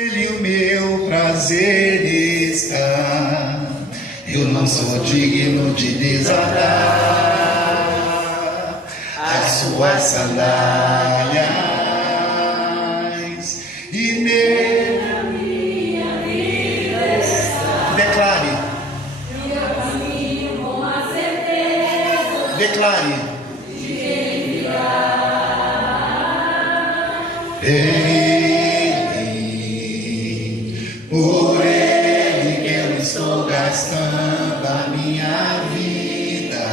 Nele o meu prazer está, eu não sou digno de desatar as suas sandálias, e nele a minha vida está. Declare. Meu caminho com a certeza. Declare. De quem virá. Por ele que eu estou gastando a minha vida,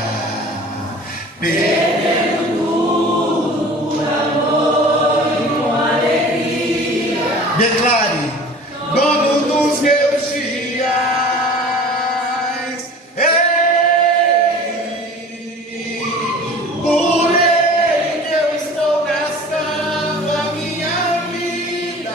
perdendo tudo por amor e com alegria. Declare, dono dos meus dias, por ele que eu estou gastando a minha vida.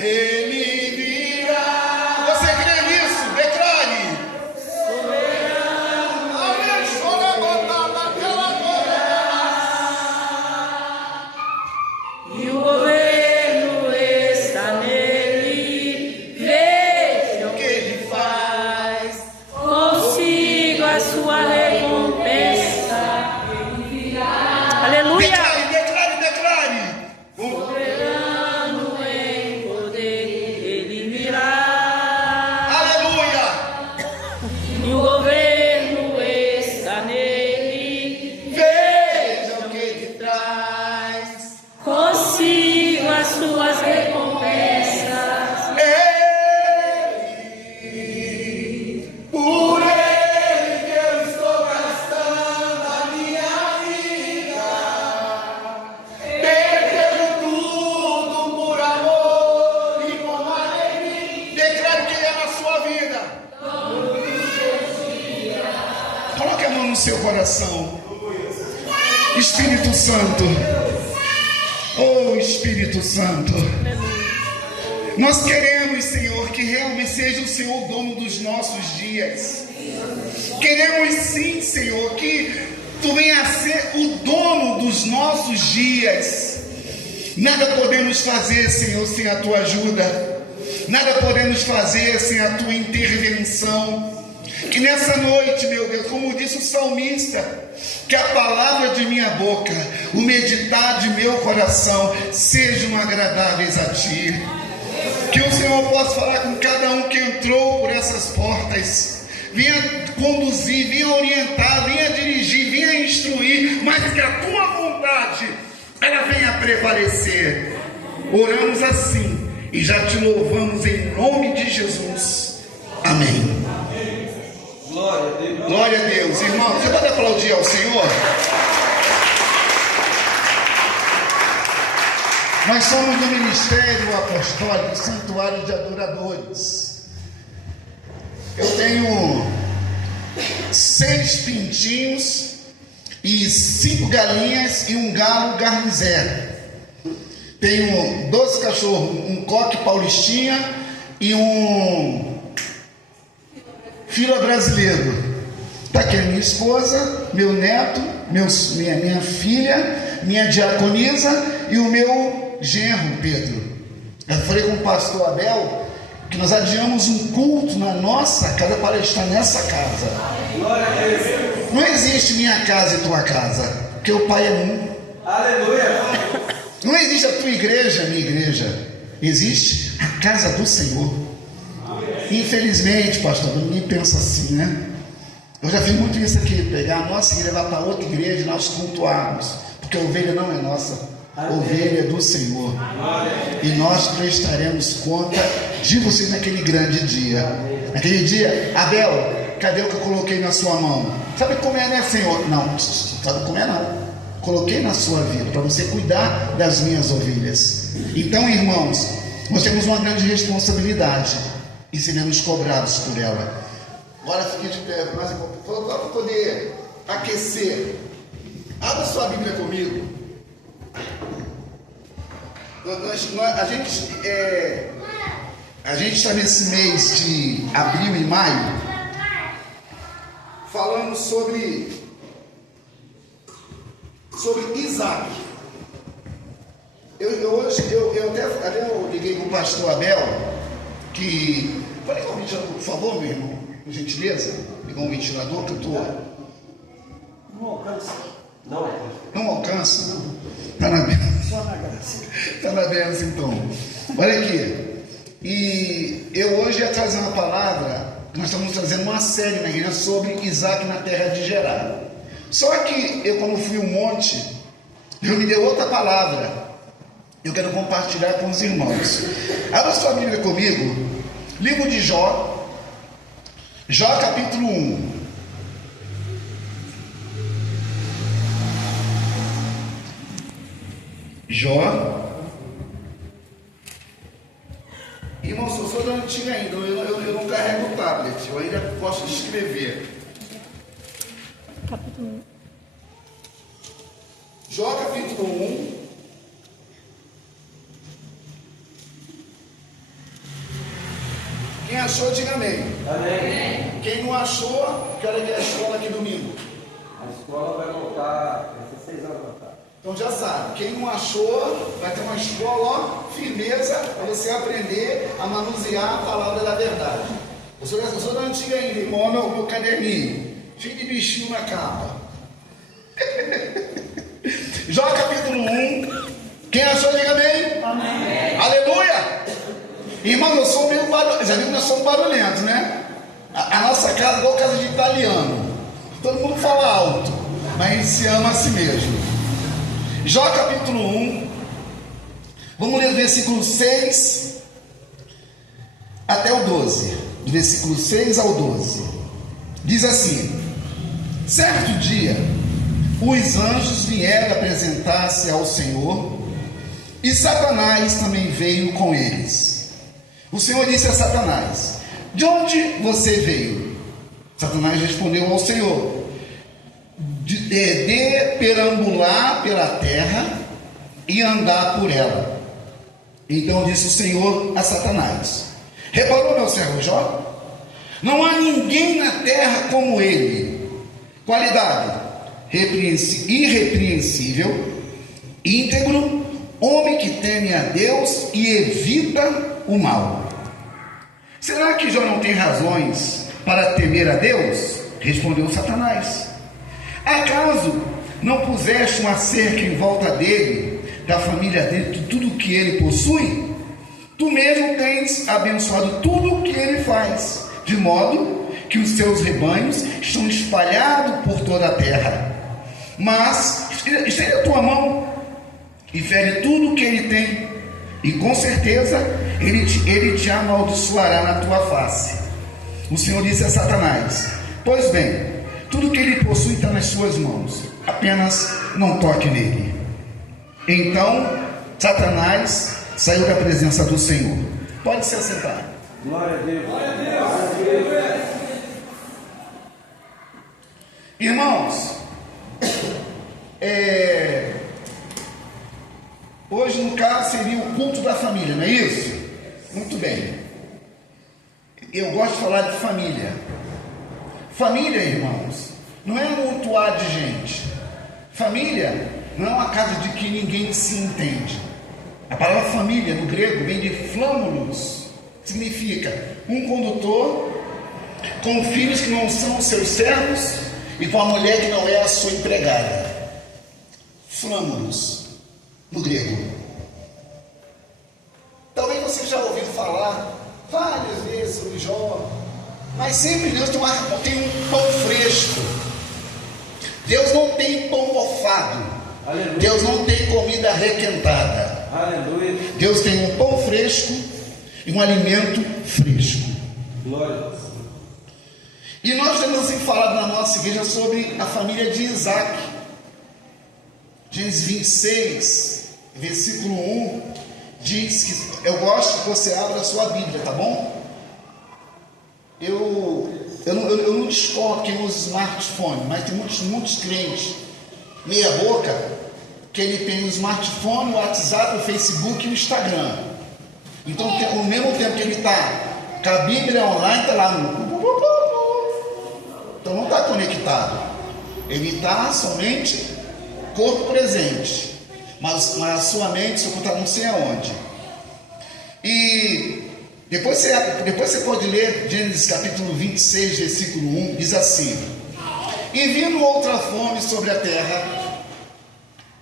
Ele virá. Você crê nisso? Declare. Soberano. E o governo está nele. Veja o que ele faz. Consigo a sua recompensa. Aleluia. Declare. Soberano em poder, ele virá. Aleluia. E o governo está nele. Veja o que ele traz. Consigo as suas recompensas. Por ele que eu estou gastando a minha vida, perdendo tudo por amor e com alegria. Declare que ele é na sua vida. Coloque a mão no seu coração. Espírito Santo. Oh, Espírito Santo. Nós queremos, Senhor, que realmente seja o Senhor o dono dos nossos dias. Queremos sim, Senhor, que Tu venha a ser o dono dos nossos dias. Nada podemos fazer, Senhor, sem a Tua ajuda. Nada podemos fazer sem a Tua intervenção. Que nessa noite, meu Deus, como disse o salmista, que a palavra de minha boca, o meditar de meu coração sejam agradáveis a Ti. Que o Senhor possa falar com cada um que entrou por essas portas. Venha conduzir, venha orientar, venha dirigir, venha instruir, mas que a Tua vontade, ela venha prevalecer. Oramos assim e já Te louvamos em nome de Jesus. Amém. Glória a Deus. Glória a Deus. Irmão, você pode aplaudir ao Senhor? Nós somos do Ministério Apostólico Santuário de Adoradores. Eu tenho 6 pintinhos e 5 galinhas e um galo garnizé. Tenho 12 cachorros, um coque paulistinha e um fila brasileiro. Está aqui a minha esposa, meu neto, minha filha, minha diaconisa e o meu genro, Pedro. Eu falei com o pastor Abel que nós adiamos um culto na nossa casa para estar nessa casa. Glória a Deus. Não existe minha casa e tua casa, porque o Pai é um. Aleluia. Não existe a tua igreja, a minha igreja. Existe a casa do Senhor. Infelizmente, pastor, ninguém pensa assim, né? Eu já fiz muito isso aqui, pegar a nossa igreja e levar para outra igreja e nós cultuarmos, porque a ovelha não é nossa, a ovelha é do Senhor. E nós prestaremos conta de vocês naquele grande dia. Naquele dia, Abel, cadê o que eu coloquei na sua mão? Sabe como é, né, Senhor? Não, sabe como é não. Coloquei na sua vida, para você cuidar das minhas ovelhas. Então, irmãos, nós temos uma grande responsabilidade e seremos cobrados por ela. Agora fique de pé, mas para poder aquecer. Abra sua Bíblia comigo. A A gente está nesse mês de abril e maio, falando sobre Isaac. Eu até liguei com o pastor Abel, que... Pode ligar o ventilador, por favor, meu irmão, por gentileza? Ligar um ventilador que eu estou... Não alcança. Não alcança? Está na benção. Só na graça. Está na benção, então. Olha aqui. E eu hoje ia trazer uma palavra, nós estamos trazendo uma série na igreja sobre Isaac na terra de Gerar. Só que eu, quando fui ao monte, Deus me deu outra palavra. Eu quero compartilhar com os irmãos. Abra sua Bíblia comigo, livro de Jó, Jó capítulo 1. Jó. Irmãos, eu sou da antiga ainda, eu não carrego o tablet, eu ainda posso escrever. Capítulo 1. Jó capítulo 1. Quem achou, diga amém. Amém. Quem não achou, que hora que é a escola aqui domingo? A escola vai voltar, vai ser 6 horas da tarde. Então já sabe, quem não achou, vai ter uma escola, ó, firmeza, para você aprender a manusear a palavra da verdade. Eu sou da antiga ainda, irmão, olha o meu caderninho, cheio de bichinho na capa. Jó capítulo 1, quem achou, diga amém. Amém. Aleluia! Irmão, eu sou meio barulhento, já viu que nós somos barulhentos, né? A nossa casa é igual casa de italiano, todo mundo fala alto, mas a gente se ama a si mesmo. Jó capítulo 1, vamos ler do versículo 6 até o 12, do versículo 6 ao 12, diz assim: certo dia, os anjos vieram apresentar-se ao Senhor, e Satanás também veio com eles. O Senhor disse a Satanás: de onde você veio? Satanás respondeu ao Senhor: de perambular pela terra e andar por ela. Então disse o Senhor a Satanás: reparou, meu servo Jó? Não há ninguém na terra como ele. Qualidade: irrepreensível, íntegro, homem que teme a Deus e evita o mal. Será que Jó não tem razões para temer a Deus? Respondeu Satanás: acaso não puseste uma cerca em volta dele, da família dele, de tudo que ele possui? Tu mesmo tens abençoado tudo o que ele faz, de modo que os seus rebanhos estão espalhados por toda a terra. Mas estende a tua mão e fere tudo o que ele tem, e com certeza ele te amaldiçoará na tua face. O Senhor disse a Satanás: pois bem, tudo que ele possui está nas suas mãos, apenas não toque nele. Então Satanás saiu da presença do Senhor. Pode se assentar. Glória a Deus. Glória a Deus. Irmãos, hoje no caso seria o culto da família, não é isso? Muito bem. Eu gosto de falar de família. Família, irmãos, não é um amontoado de gente. Família não é uma casa de que ninguém se entende. A palavra família no grego vem de flâmulos, significa um condutor com filhos que não são seus servos e com a mulher que não é a sua empregada. Flâmulos no grego. Talvez você já ouviu falar várias vezes sobre Jó, mas sempre Deus tem um pão fresco. Deus não tem pão mofado. Aleluia. Deus não tem comida requentada. Aleluia. Deus tem um pão fresco e um alimento fresco. Glória. E nós temos falado na nossa igreja sobre a família de Isaac. Gênesis 26, versículo 1, diz que... Eu gosto que você abra a sua Bíblia, tá bom? Eu não discordo quem usa smartphone, mas tem muitos crentes meia boca que ele tem o smartphone, o WhatsApp, o Facebook e o Instagram. Então, ao mesmo tempo que ele está com a Bíblia online, está lá no... Então não está conectado. Ele está somente corpo presente, mas a sua mente só está não sei aonde. E depois você pode ler Gênesis capítulo 26, versículo 1, diz assim: e vindo outra fome sobre a terra,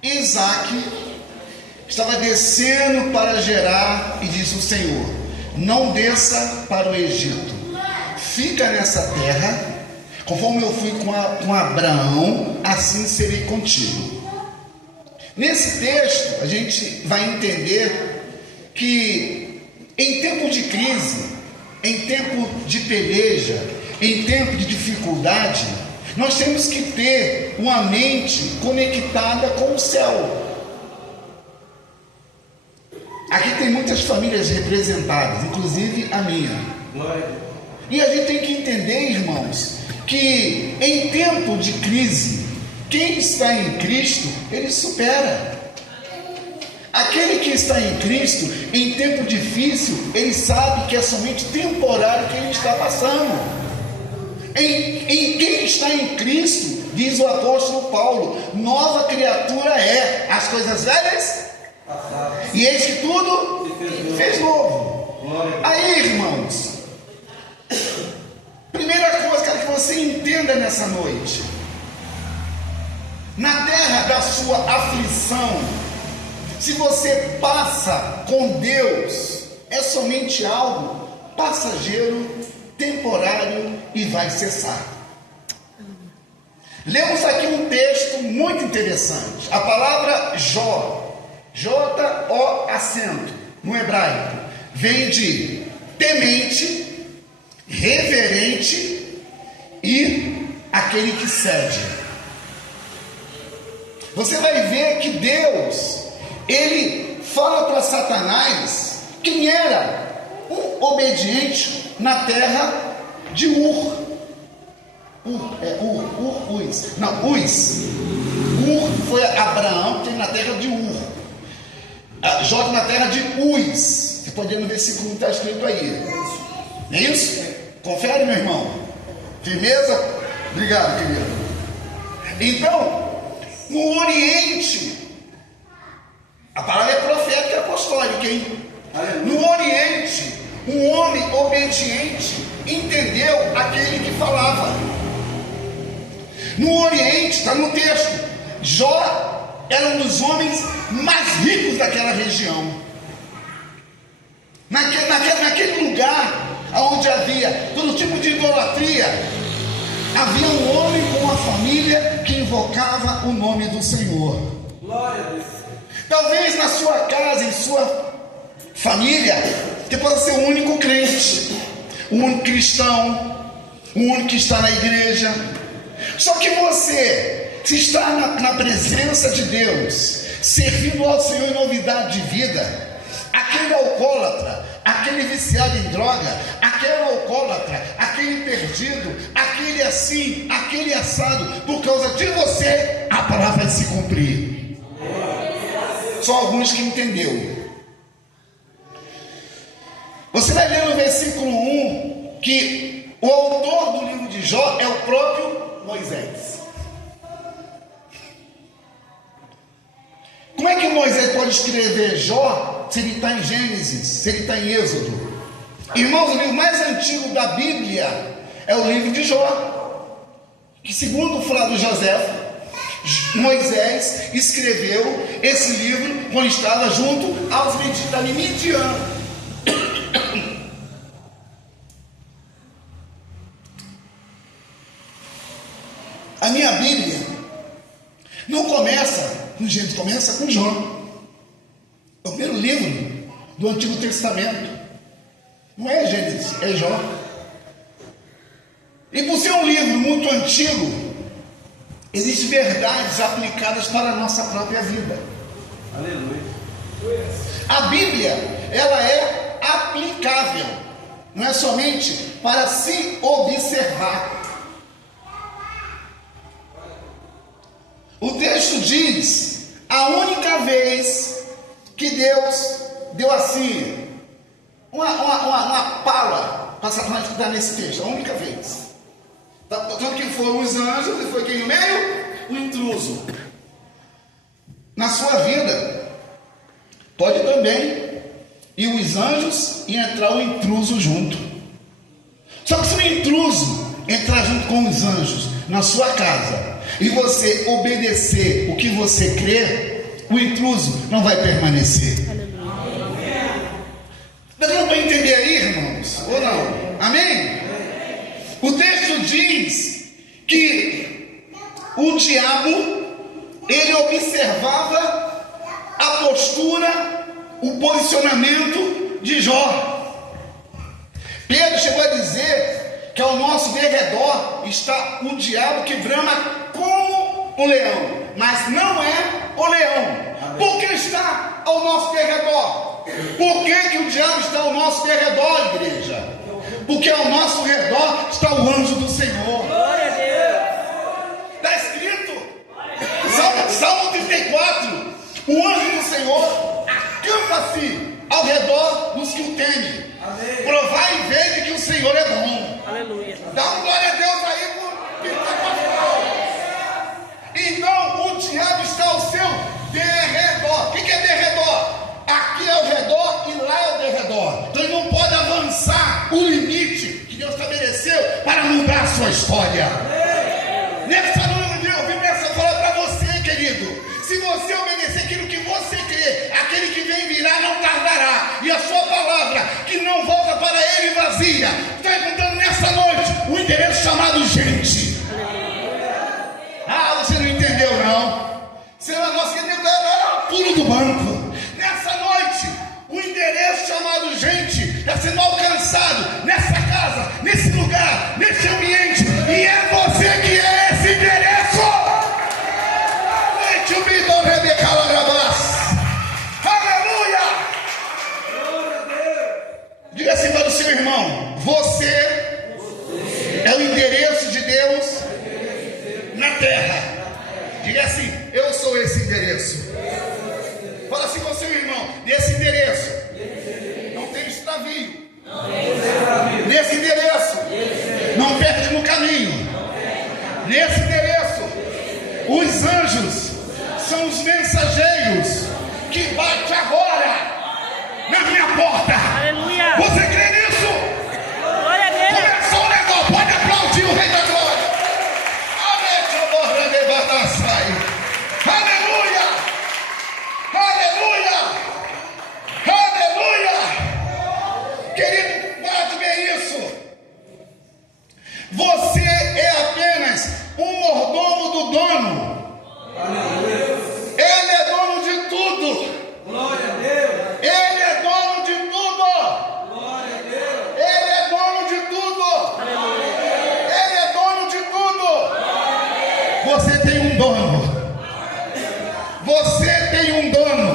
Isaque estava descendo para Gerar, e disse o Senhor: não desça para o Egito, fica nessa terra, conforme eu fui com Abraão, assim serei contigo. Nesse texto a gente vai entender que em tempo de crise, em tempo de peleja, em tempo de dificuldade, nós temos que ter uma mente conectada com o céu. Aqui tem muitas famílias representadas, inclusive a minha. E a gente tem que entender, irmãos, que em tempo de crise, quem está em Cristo, ele supera. Aquele que está em Cristo, em tempo difícil, ele sabe que é somente temporário que ele está passando. Em quem está em Cristo, diz o apóstolo Paulo, nova criatura é, as coisas velhas e eis que tudo fez novo. Aí, irmãos, primeira coisa que eu quero que você entenda nessa noite: na terra da sua aflição, se você passa com Deus, é somente algo passageiro, temporário e vai cessar. Lemos aqui um texto muito interessante. A palavra Jó, J-O acento, no hebraico, vem de temente, reverente e aquele que cede. Você vai ver que Deus, ele fala para Satanás quem era um obediente na terra de Ur. Uz foi Abraão, que tem na terra de Ur. Jó na terra de Uz. Você pode ir no versículo que está escrito aí. Não é isso? Confere, meu irmão. Firmeza? Obrigado, querido. Então, no Oriente, a palavra é profética e apostólica, hein? No Oriente, um homem obediente entendeu aquele que falava. No Oriente, está no texto, Jó era um dos homens mais ricos daquela região. Naquele lugar onde havia todo tipo de idolatria, havia um homem com uma família que invocava o nome do Senhor. Glória a Deus. Talvez na sua casa, em sua família, você possa ser o único crente, o único cristão, o único que está na igreja. Só que você, se está na presença de Deus, servindo ao Senhor em novidade de vida, aquele alcoólatra, aquele viciado em droga, aquele alcoólatra, aquele perdido, aquele assim, aquele assado, por causa de você, a palavra vai se cumprir. Só alguns que entendeu. Você vai ler no versículo 1 que o autor do livro de Jó é o próprio Moisés. Como é que Moisés pode escrever Jó se ele está em Gênesis, se ele está em Êxodo? Irmãos, o livro mais antigo da Bíblia é o livro de Jó, que segundo o Flávio José, Moisés escreveu esse livro quando estava junto aos midianitas. A minha Bíblia não começa com Gênesis, começa com Jó. É o primeiro livro do Antigo Testamento. Não é Gênesis, é Jó. E por ser um livro muito antigo, existem verdades aplicadas para a nossa própria vida. Aleluia. A Bíblia, ela é aplicável, não é somente para se observar. O texto diz: a única vez que Deus deu assim uma pala para Satanás dar nesse texto, a única vez. Tanto que foram os anjos e foi quem no meio? O intruso. Na sua vida, pode também ir os anjos e entrar o intruso junto. Só que se o intruso entrar junto com os anjos na sua casa e você obedecer o que você crê, o intruso não vai permanecer. Dá para entender aí, irmãos? Ou não? Amém? O texto diz que o diabo, ele observava a postura, o posicionamento de Jó. Pedro chegou a dizer que ao nosso derredor está o diabo que brama como um leão, mas não é o leão. Por que está ao nosso derredor? Por que o diabo está ao nosso derredor, igreja? Porque ao nosso redor está o anjo do Senhor. Glória a Deus. Está escrito, Salmo 34, o anjo do Senhor acampa-se ao redor dos que o temem. Provai e vede que o Senhor é bom. Aleluia. Dá uma glória a Deus aí por Pentecostal. Então o diabo está ao seu derredor. O que é derredor? Aqui é o redor e lá é o derredor. Então ele não pode avançar o limite que Deus estabeleceu para mudar a sua história. Nessa noite eu vim essa palavra para você, querido. Se você obedecer aquilo que você crê, aquele que vem virá não tardará. E a sua palavra, que não volta para ele vazia, está encontrando nessa noite um endereço chamado gente. Ah, você não entendeu não? Senhor, nós queremos dar pulo do banco. Nessa noite, o endereço chamado gente está sendo alcançado nessa casa, nesse lugar, nesse ambiente. E é você que é esse endereço. Aleluia! Diga assim para o seu irmão: você é o endereço de Deus na terra. Diga assim: eu sou esse endereço. Fala assim com o seu irmão: nesse endereço não tem extravio. Nesse endereço não perde no caminho. Nesse endereço os anjos são os mensageiros que batem agora na minha porta. Aleluia. Você crê nisso? Glória a Deus. Começou o negócio, pode aplaudir o Rei da Glória. Aleluia! Aleluia! Aleluia! Querido, guarde bem isso. Você é apenas um mordomo do dono. Ele é dono de tudo. Glória a Deus. Ele é dono de tudo. Glória a Deus. Ele é dono de tudo. Ele é dono de tudo. Você tem um dono. Você tem um dono.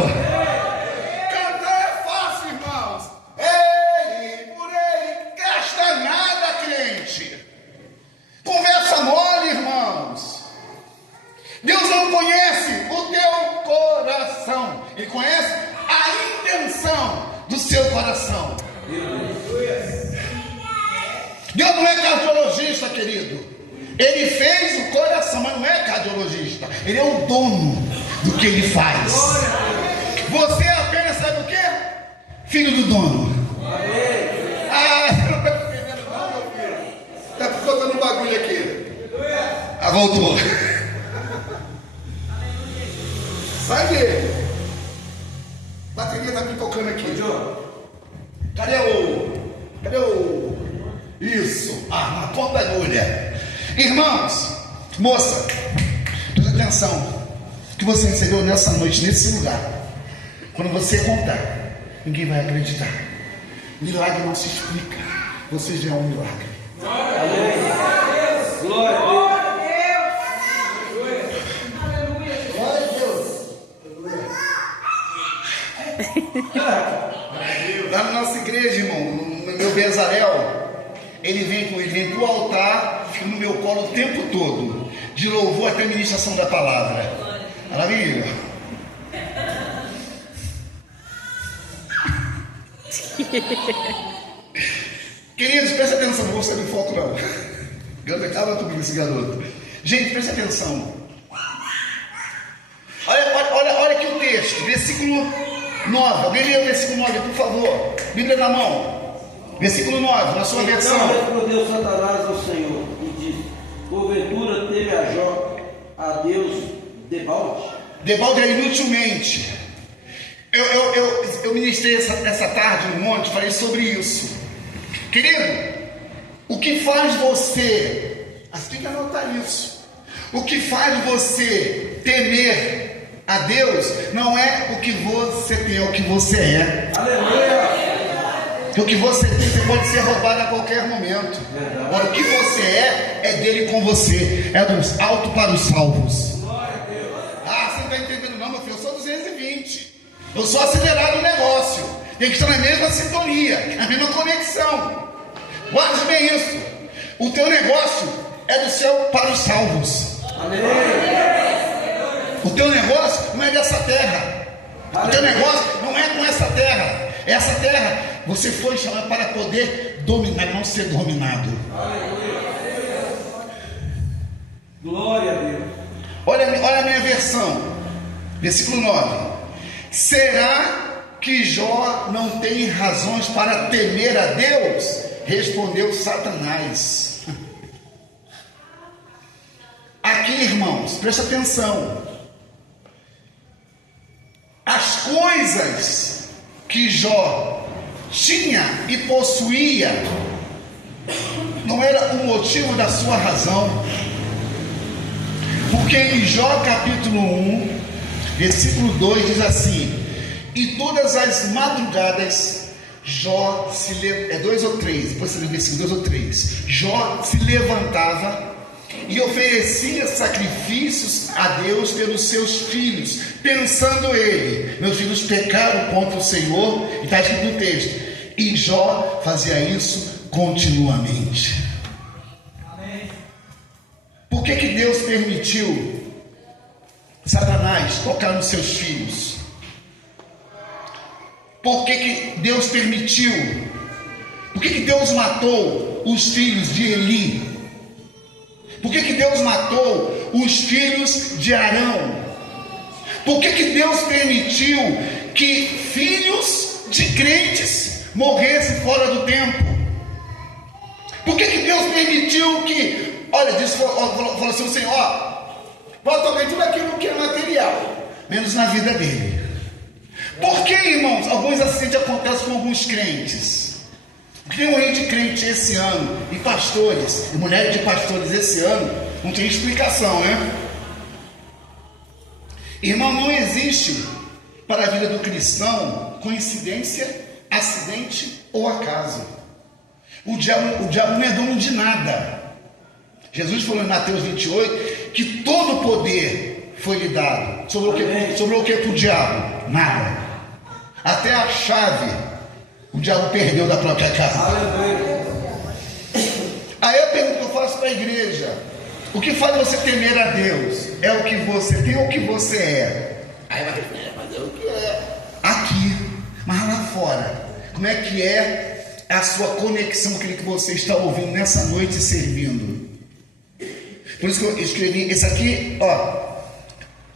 Cantar é fácil, irmãos. Ele, por ele, gasta nada, crente. Conversa mole, irmãos. Deus não conhece o teu coração. Ele conhece a intenção do seu coração. Deus não é cardiologista, querido. Ele fez o coração, mas não é cardiologista. Ele é o dono do que ele faz. Você é apenas, sabe o quê? Filho do dono. Ah, você não está entendendo não, meu filho. Está ficando um bagulho aqui. Ah, voltou. Sai dele. A bateria está pipocando aqui. Cadê o... Isso. Ah, na ponta da agulha. Irmãos, moça, preste atenção. O que você recebeu nessa noite, nesse lugar, quando você contar, ninguém vai acreditar. Milagre não se explica. Você já é um milagre. Glória a Deus. Glória a Deus. Lá na nossa igreja, irmão, no meu Bezalel, ele vem pro altar, fica no meu colo o tempo todo, de louvor até a ministração da palavra. Maravilha. Queridos, presta atenção, não vou sair do foco não. Acaba comigo esse garoto. Gente, presta atenção. Olha aqui o texto, versículo 9. Alguém lê o versículo 9, por favor. Bíblia na mão. Versículo 9, na sua versão. Então respondeu Satanás ao Senhor e disse: porventura teme a Jó a Deus debalde? Debalde é inutilmente. Eu ministrei essa tarde no monte, falei sobre isso. Querido, o que faz você, assim que anotar isso, o que faz você temer a Deus não é o que você tem, é o que você é. Aleluia! O que você tem, você pode ser roubado a qualquer momento. Agora, o que você é dele com você. É dos altos para os salvos. Ah, você não está entendendo não, meu filho. Eu sou 220. Eu sou acelerado no negócio. Tem que estar na mesma sintonia, na mesma conexão. Guarde bem isso. O teu negócio é do céu para os salvos. O teu negócio não é dessa terra. O teu negócio não é com essa terra. Essa terra você foi chamado para poder dominar, não ser dominado. Glória a Deus. Olha a minha versão, versículo 9. Será que Jó não tem razões para temer a Deus? Respondeu Satanás. Aqui, irmãos, presta atenção. As coisas que Jó tinha e possuía não era o motivo da sua razão, porque em Jó capítulo 1 versículo 2 diz assim: e todas as madrugadas Jó se levantava, 2 ou 3, depois você lê o versículo 2 ou 3, Jó se levantava e oferecia sacrifícios a Deus pelos seus filhos, pensando ele: meus filhos pecaram contra o Senhor. E está escrito no texto, e Jó fazia isso continuamente. Por que Deus permitiu Satanás tocar nos seus filhos? Por que Deus permitiu? Por que Deus matou os filhos de Eli? Por que Deus matou os filhos de Arão? Por que Deus permitiu que filhos de crentes morressem fora do tempo? Por que Deus permitiu que, olha, falou assim, o Senhor, vai tocar tudo aquilo que é material, menos na vida dele. Por que, irmãos, alguns acidentes acontecem com alguns crentes? Tem um rei de crente esse ano, e pastores, e mulheres de pastores esse ano, não tem explicação, né? Irmão, não existe para a vida do cristão coincidência, acidente ou acaso. O diabo não é dono de nada. Jesus falou em Mateus 28 que todo o poder foi lhe dado. Sobrou o que para o diabo? Nada. Até a chave o diabo perdeu da própria casa. Aí a pergunta que eu faço para a igreja: o que faz você temer a Deus? É o que você tem ou o que você é? Aí vai dizer, mas é o que é aqui, mas lá fora, como é que é a sua conexão com aquilo que você está ouvindo nessa noite e servindo? Por isso que eu escrevi esse aqui, ó.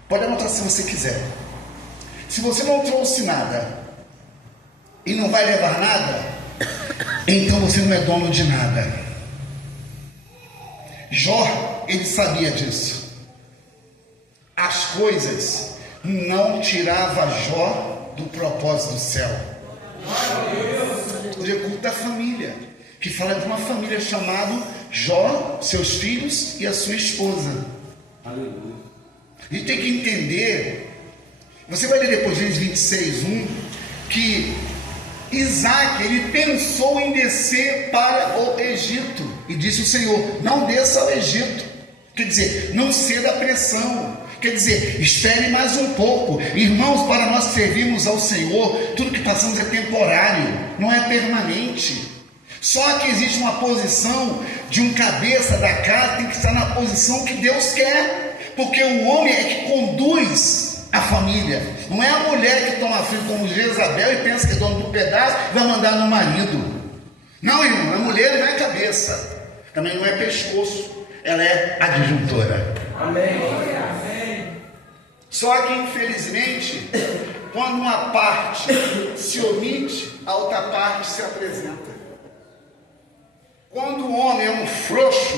Pode anotar se você quiser. Se você não trouxe nada e não vai levar nada, então você não é dono de nada. Jó, ele sabia disso. As coisas não tiravam Jó do propósito do céu. Hoje é culto da família, que fala de uma família chamada Jó, seus filhos e a sua esposa. A gente tem que entender. Você vai ler depois Gênesis 26:1 que Isaac, ele pensou em descer para o Egito, e disse o Senhor: não desça ao Egito. Quer dizer, não ceda à pressão. Quer dizer, espere mais um pouco. Irmãos, para nós servirmos ao Senhor, tudo que passamos é temporário, não é permanente. Só que existe uma posição de um cabeça da casa, tem que estar na posição que Deus quer, porque o homem é que conduz a família. Não é a mulher que toma filho como Jezabel e pensa que é dono do pedaço e vai mandar no marido. Não, irmão, a mulher não é cabeça, também não é pescoço, ela é adjuntora. Amém. Só que, infelizmente, quando uma parte se omite, a outra parte se apresenta. Quando o homem é um frouxo,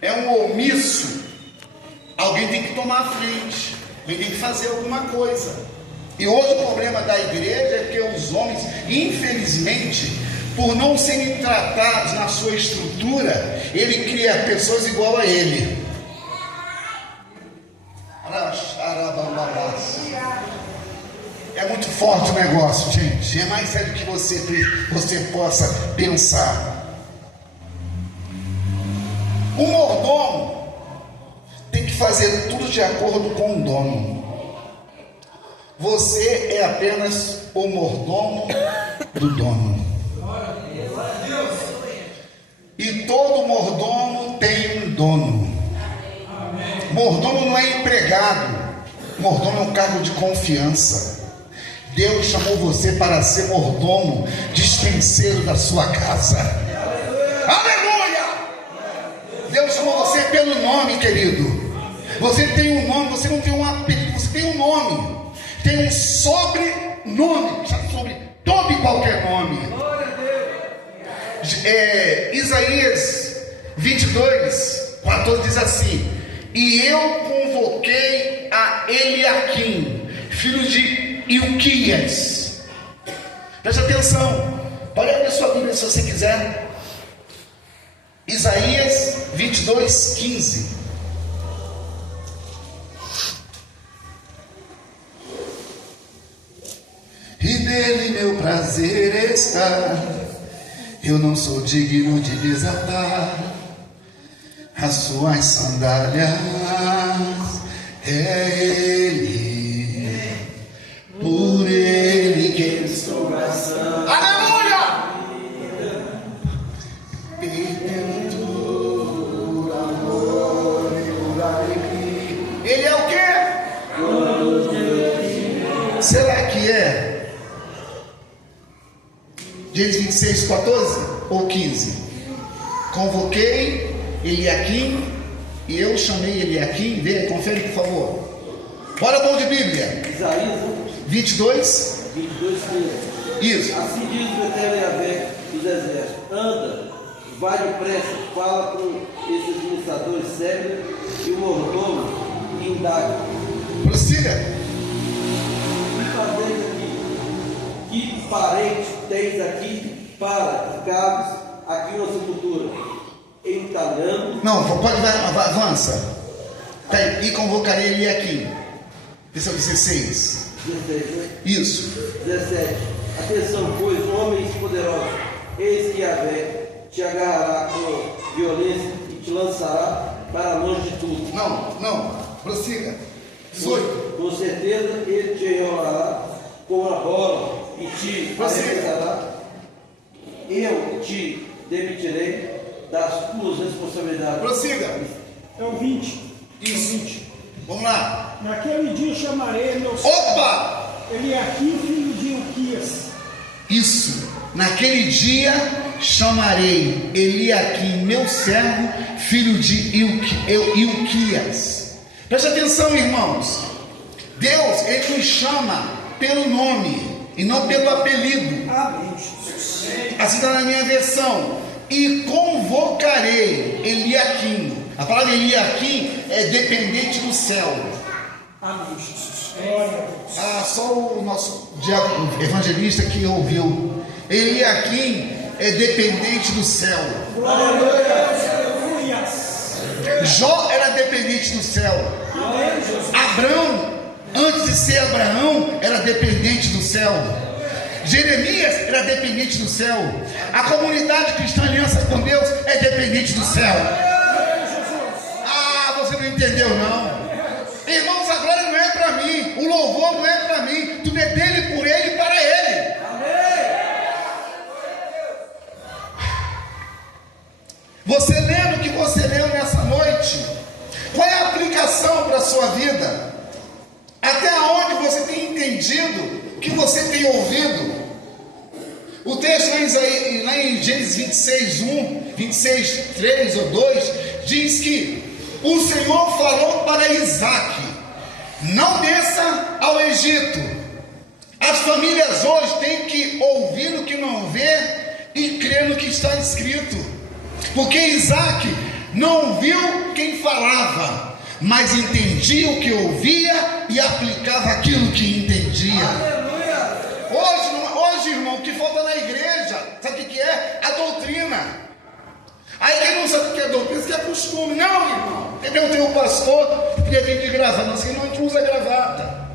é um omisso, alguém tem que tomar a frente, alguém tem que fazer alguma coisa. E hoje o problema da igreja é que os homens, infelizmente, por não serem tratados na sua estrutura, ele cria pessoas igual a ele. É muito forte o negócio, gente. É mais sério que você possa pensar. O mordomo tem que fazer tudo de acordo com o dono. Você é apenas o mordomo do dono. E todo mordomo tem um dono. Mordomo não é empregado. Mordomo é um cargo de confiança. Deus chamou você para ser mordomo, dispenseiro da sua casa. Aleluia! Deus chamou você pelo nome, querido. Você tem um nome, você não tem um apelido, você tem um nome. Tem um sobrenome, sobre todo e qualquer nome. Isaías 22:14 diz assim: e eu convoquei a Eliaquim, filho de Ilquias. Preste atenção, pode abrir sua Bíblia se você quiser. Isaías 22:15. E nele meu prazer está, eu não sou digno de desatar as suas sandálias. É ele, por ele que estou passando. Aleluia! Perdendo por amor e por alegria. Ele é o quê? Será que é? Gênesis 26:14 ou 15? Convoquei Eliaquim e eu chamei Eliaquim. Vê, confere por favor. Bora, bom de Bíblia. Isaías 22. 22:15. Isso. Assim diz o Eterno Yahvé dos exércitos: anda, vai depressa, fala com esses administradores sérios e o mordomo e indaga. Prossiga. Que fazeis aqui? Que parente tens aqui para ficares aqui na sepultura? Entalhando. Não, pode avança. Tá, e convocarei ele aqui. Esse é o 16. 16, né? Isso. 17. Atenção, pois, homens poderosos, eis que Yahvé te agarrará com violência e te lançará para longe de tudo. Não. Prossiga. 18. Com certeza ele te enrolará com a bola e te arrebentará. Eu te demitirei das tuas responsabilidades. Prossiga. É o 20. Isso. É o 20. Vamos lá. Naquele dia chamarei meu servo Opa! Eliaquim, filho de Ilquias. Isso. Naquele dia chamarei Eliaquim, meu servo, filho de Ilquias. Preste atenção, irmãos. Deus, ele nos chama pelo nome e não pelo apelido. Amém, Jesus. Assim está na minha versão. E convocarei Eliaquim. A palavra Eliaquim é dependente do céu. Amém, Jesus. Glória a Deus. Só o nosso diácono evangelista que ouviu. Eliaquim é dependente do céu. Glória a Deus. Aleluias. Jó era dependente do céu. Amém, Jesus. Abrão, antes de ser Abraão, era dependente do céu. Jeremias era dependente do céu. A comunidade cristã Aliança com Deus é dependente do céu. Você não entendeu não. Irmãos, a glória não é para mim, o louvor não é para mim, tudo é dele, por ele e para ele. Você lendo o que você leu nessa noite, qual é a aplicação para a sua vida? Até 26:3 ou 2, diz que o Senhor falou para Isaac: não desça ao Egito. As famílias hoje têm que ouvir o que não vê e crer no que está escrito, porque Isaac não viu quem falava, mas entendia o que ouvia e aplicava aquilo que entendia. Hoje, irmão, o que falta na igreja, sabe o que é? A doutrina. Aí quem não sabe o que é doutrina, isso que é costume. Não, irmão. Eu tenho um pastor que queria vir de gravata. Nós que não usa gravata.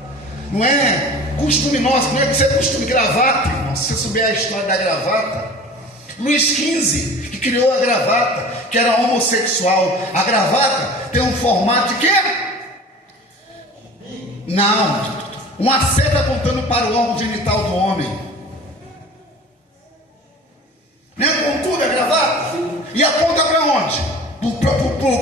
Não é costume nosso, não é que isso é costume gravata, irmão. Se você souber a história da gravata, Luís XV, que criou a gravata, que era homossexual. A gravata tem um formato de quê? Não, uma seta apontando para o órgão genital do homem. Não é pontuda a gravata? E aponta para onde?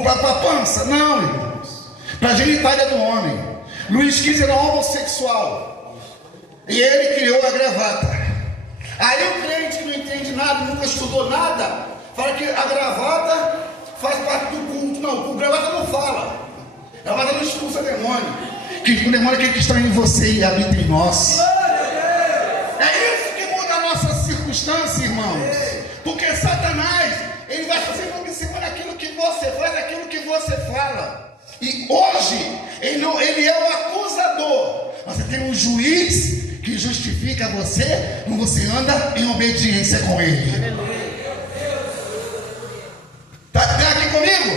Para a pança? Não, irmãos. Para a genitália do homem. Luís XV era homossexual. E ele criou a gravata. Aí o crente que não entende nada, nunca estudou nada, fala que a gravata faz parte do culto. Não, o gravata não fala. A gravata não expulsa demônio. Que o demônio é aquele que está em você e habita em nós. É isso que muda a nossa circunstância, irmãos. Porque Satanás, ele vai fazer observar aquilo que você faz, aquilo que você fala. E hoje, ele é o acusador. Você tem um juiz que justifica você quando você anda em obediência com ele. Está aqui comigo?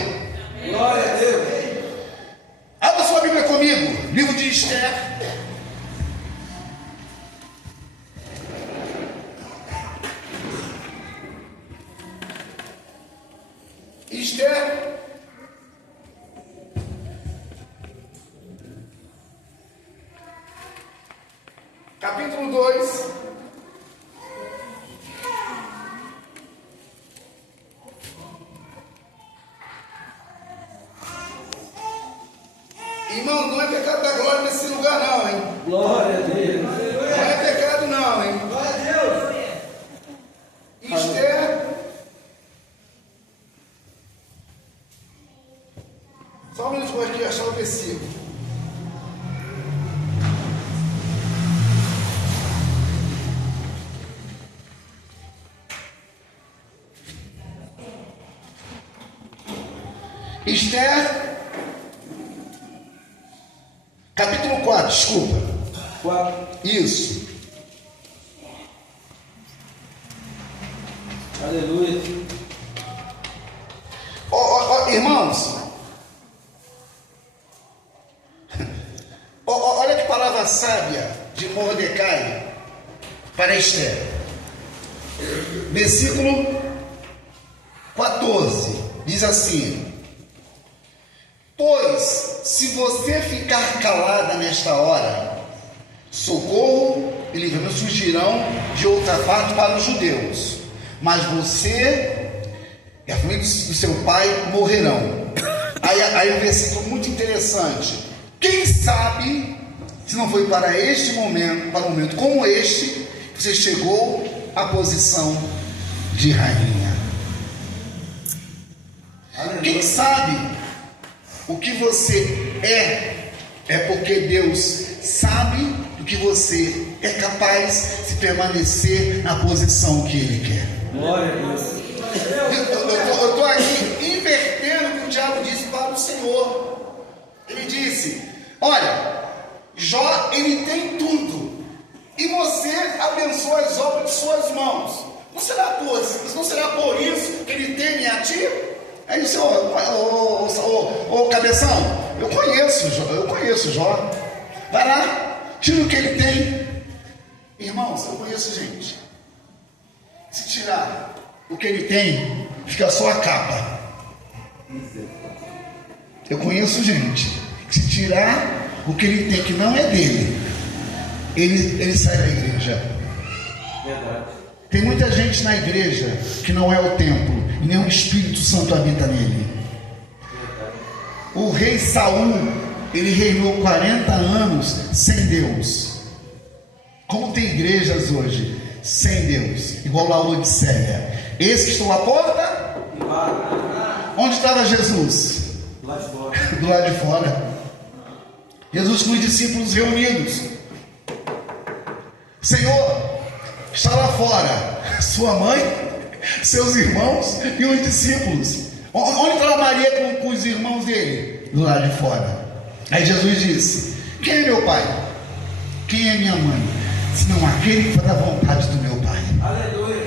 Glória a Deus. Abra sua Bíblia comigo, livro de Esther. Esther, capítulo 2. Irmão, não é pecado da glória nesse lugar não, hein? Glória a Deus. Não é pecado não, hein? Glória a Deus. Esther. Só um minuto para aqui achar o versículo. Esther, capítulo 4, desculpa. 4. Isso. Aleluia. Irmãos, olha que palavra sábia de Mordecai para Esther. Versículo 14 diz assim: pois se você ficar calada nesta hora, socorro e livramento surgirão de outra parte para os judeus, mas você e a família do seu pai morrerão. Aí um versículo muito interessante: quem sabe se não foi para este momento, para um momento como este, que você chegou à posição de rainha. Aleluia. Quem sabe o que você é porque Deus sabe do que você é capaz de permanecer na posição que Ele quer. Glória a Deus. Eu estou aqui invertendo o que o diabo disse para o Senhor. Ele disse: olha, Jó, ele tem tudo, e você abençoa as obras de suas mãos. Não será por isso que ele teme a ti? Aí o Senhor, cabeção, eu conheço Jó. Vai lá, tira o que ele tem. Irmãos, eu conheço gente. Se tirar o que ele tem, fica só a capa. Eu conheço gente. Se tirar o que ele tem, que não é dele, ele sai da igreja. Verdade. Tem muita gente na igreja que não é o templo, e nem o Espírito Santo habita nele. O rei Saul, ele reinou 40 anos sem Deus. Como tem igrejas hoje sem Deus, igual a Laodiceia, Eis que estou à porta. Onde estava Jesus? Lá de fora. Do lado de fora. Jesus com os discípulos reunidos. Senhor, está lá fora sua mãe, seus irmãos e os discípulos. Onde estava Maria com os irmãos dele? Do lado de fora. Aí Jesus disse: quem é meu pai? Quem é minha mãe? Senão aquele que faz a vontade do meu pai. Aleluia.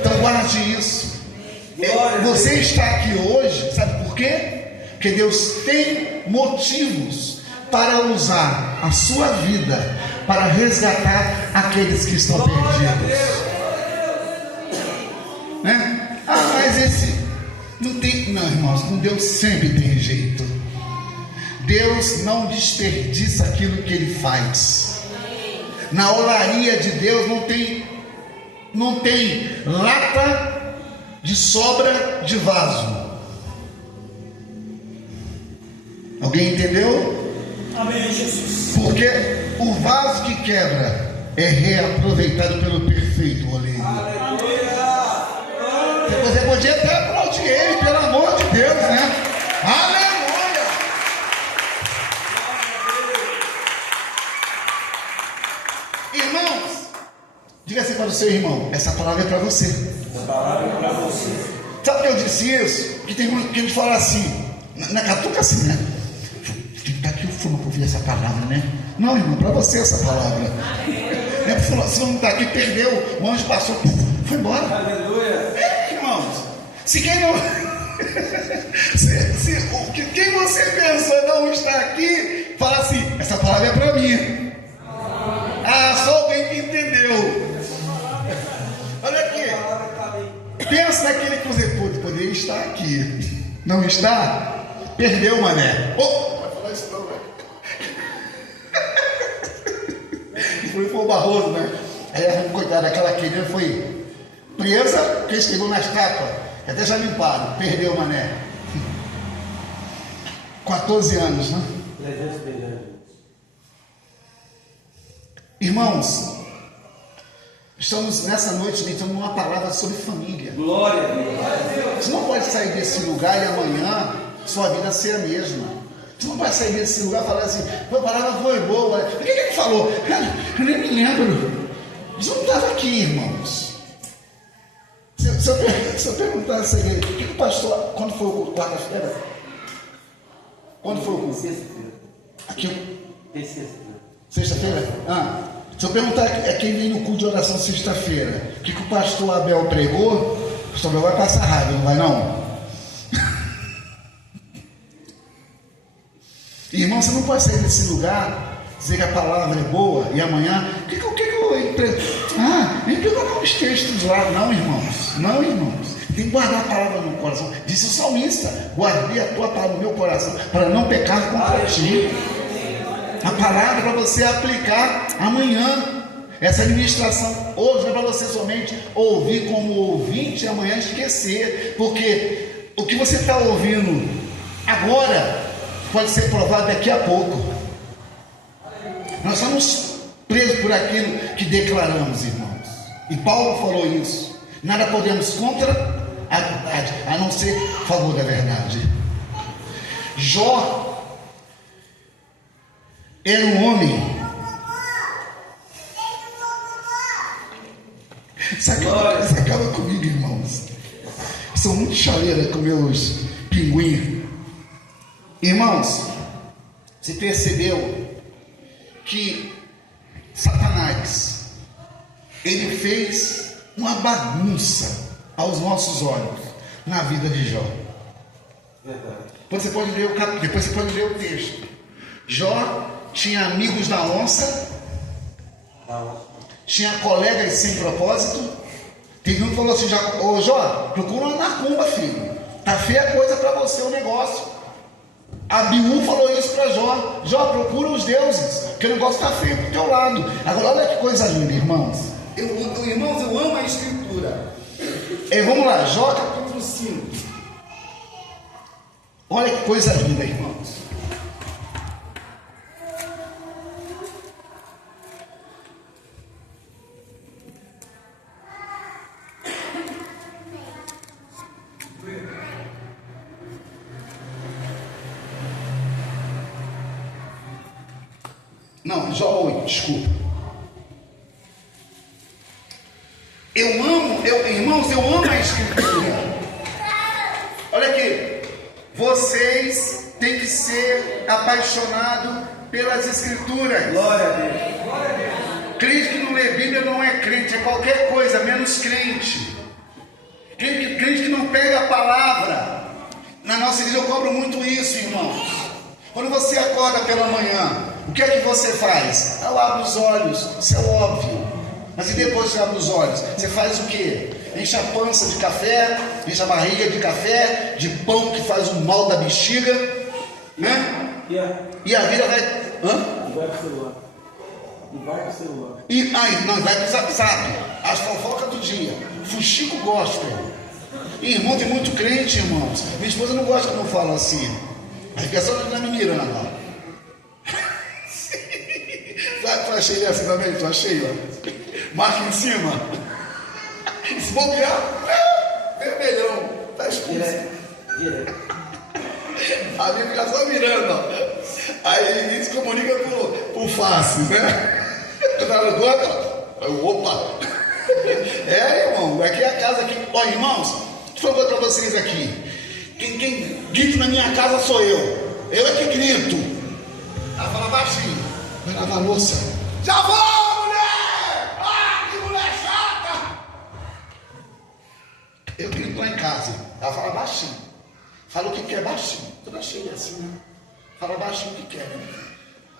Então guarde isso. Você está aqui hoje, sabe por quê? Porque Deus tem motivos para usar a sua vida para resgatar aqueles que estão perdidos. Né? Ah, mas esse não tem. Não, irmãos, com Deus sempre tem jeito. Deus não desperdiça aquilo que Ele faz. Na olaria de Deus não tem lata de sobra de vaso. Alguém entendeu? Amém, Jesus. Porque o vaso que quebra é reaproveitado pelo perfeito oleiro. Você podia até aplaudir Ele, pelo amor de Deus, né? Aleluia! Irmãos, diga assim para o seu irmão: essa palavra é para você. Essa palavra é para você. Sabe por que eu disse isso? Que tem que a gente fala assim, na catuca assim, né? Tem que dar aqui o fumo para ouvir essa palavra, né? Não, irmão, para você essa palavra. Não é para falar, se não está aqui, perdeu, o anjo passou, foi embora. Aleluia. Irmãos, se quem não. Quem você pensou não está aqui, fala assim: essa palavra é para mim. Ah, só alguém que entendeu. Olha aqui. Pensa naquele que você poderia estar aqui. Não está? Perdeu, mané. Oh, vai falar isso não, velho. Foi o Barroso, né? Aí, coitado, aquela querida foi presa, porque escreveu nas capas. Até já limparam. Perdeu, mané. 14 anos, né? 300 milhões. Irmãos, estamos nessa noite meditando uma palavra sobre família. Glória a Deus. Você não pode sair desse lugar e amanhã sua vida ser a mesma. Você não pode sair desse lugar e falar assim: a palavra foi boa. O que ele falou? Eu nem me lembro. Isso não estava aqui, irmãos. Se eu perguntasse a ele: o que o pastor, quando foi o quarta-feira? Quando foi o culto? Sexta-feira. Aqui, Sexta-feira. sexta-feira? Se eu perguntar a quem vem no culto de oração sexta-feira, o que o pastor Abel pregou, o pastor Abel vai passar raiva, não vai não? Irmão, você não pode sair desse lugar, dizer que a palavra é boa e amanhã, o que eu emprego? Nem pegou alguns textos lá. Não, irmãos, não, irmãos. Tem que guardar a palavra no coração. Disse o salmista: guardei a tua palavra no meu coração para não pecar contra ti. A palavra é para você aplicar amanhã. Essa administração hoje é para você somente ouvir como ouvinte e amanhã esquecer. Porque o que você está ouvindo agora pode ser provado daqui a pouco. Nós somos presos por aquilo que declaramos, irmãos. E Paulo falou isso: nada podemos contra a verdade, a não ser a favor da verdade. Jó era um homem. Isso acaba comigo, irmãos. Sou muito chaleira com meus pinguins. Irmãos, você percebeu que Satanás, ele fez uma bagunça aos nossos olhos na vida de Jó. Verdade. Depois você pode ler o texto. Jó tinha amigos da onça, tinha colegas sem propósito. Teve um que falou assim: ô Jó, procura uma macumba, filho. Tá feia a coisa para você o negócio. Abiú falou isso para Jó: Jó, procura os deuses, que o negócio está feio pro teu lado. Agora olha que coisa linda, irmãos. Irmãos, eu amo a escritura. Vamos lá, Jó capítulo 5. Olha que coisa linda, irmãos. Não, Jó 8, desculpa. Irmãos, eu amo a Escritura. Olha aqui, vocês têm que ser apaixonados pelas Escrituras. Glória a Deus. Crente que não lê Bíblia não é crente, é qualquer coisa, menos crente. Crente que não pega a palavra. Na nossa igreja eu cobro muito isso, irmãos. Quando você acorda pela manhã, o que é que você faz? Eu abro os olhos, isso é óbvio. Mas e depois que você abre os olhos? Você faz o quê? Enche a pança de café, enche a barriga de café, de pão que faz o mal da bexiga, né? E a vida vai... Hã? Vai pro celular. Vai pro WhatsApp, as fofocas do dia, fuxico gospel. Irmão, tem muito crente, irmãos. Minha esposa não gosta que eu falo assim. Aí fica só me mirando, ó. Tu achei ele assim também? Tu achei, ó. Marca em cima. Se bobear, vermelhão. Tá escuro. Direto. A minha fica só mirando, ó. Aí ele se comunica por face, né? Quando ela gosta, opa. É, irmão, aqui é a casa aqui. Ó, irmãos, deixa eu falar para vocês aqui. Quem grita na minha casa sou eu. Eu é que grito. Ela fala baixinho. Vai lavar a louça. Já vou, mulher! Ah, que mulher chata! Eu grito lá em casa. Ela fala baixinho. Fala o que quer baixinho. Toda cheia assim, né? Fala baixinho o que quer, né?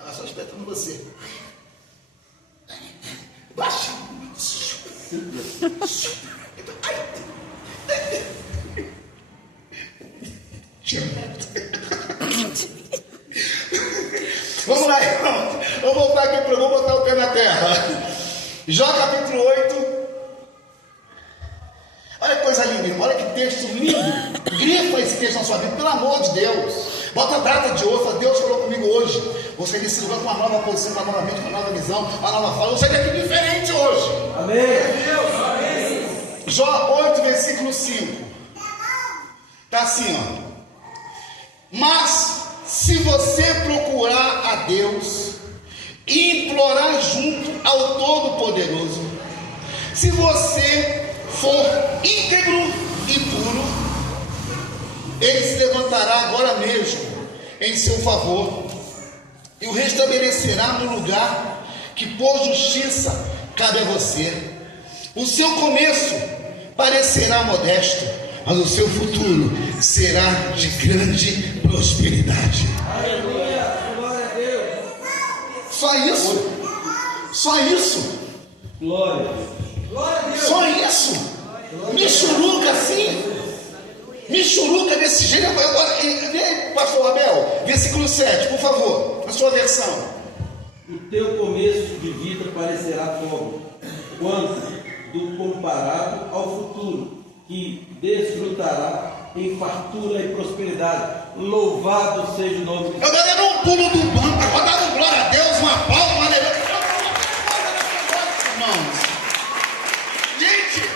Ela só espetando você. Baixinho. Vamos lá, irmão. Vamos voltar aqui para vou botar o pé na terra. Jó capítulo 8. Olha que coisa linda, irmão. Olha que texto lindo. Grifa esse texto na sua vida, pelo amor de Deus. Bota a data de hoje. Fala, Deus falou comigo hoje. Vou sair desse lugar com uma nova posição, com uma nova mente, com uma nova visão, uma nova fala. Vou sair daqui diferente hoje. Amém. Jó 8, versículo 5. Está assim, ó. Mas se você procurar a Deus e implorar junto ao Todo-Poderoso, se você for íntegro e puro, Ele se levantará agora mesmo em seu favor e o restabelecerá no lugar que por justiça cabe a você. O seu começo parecerá modesto, mas o seu futuro será de grande prosperidade. Aleluia. Glória a Deus. Só isso? Só isso? Glória. Glória a Deus. Só isso? Michuruca assim? Michuruca desse jeito? Agora, vem, pastor Abel, versículo 7, por favor, na sua versão. O teu começo de vida parecerá como quanto do comparado ao futuro, que desfrutará em fartura e prosperidade. Louvado seja o nome de Deus. Eu dando um pulo do banco, agora dando glória a Deus, uma palma, aleluia. Irmãos, gente,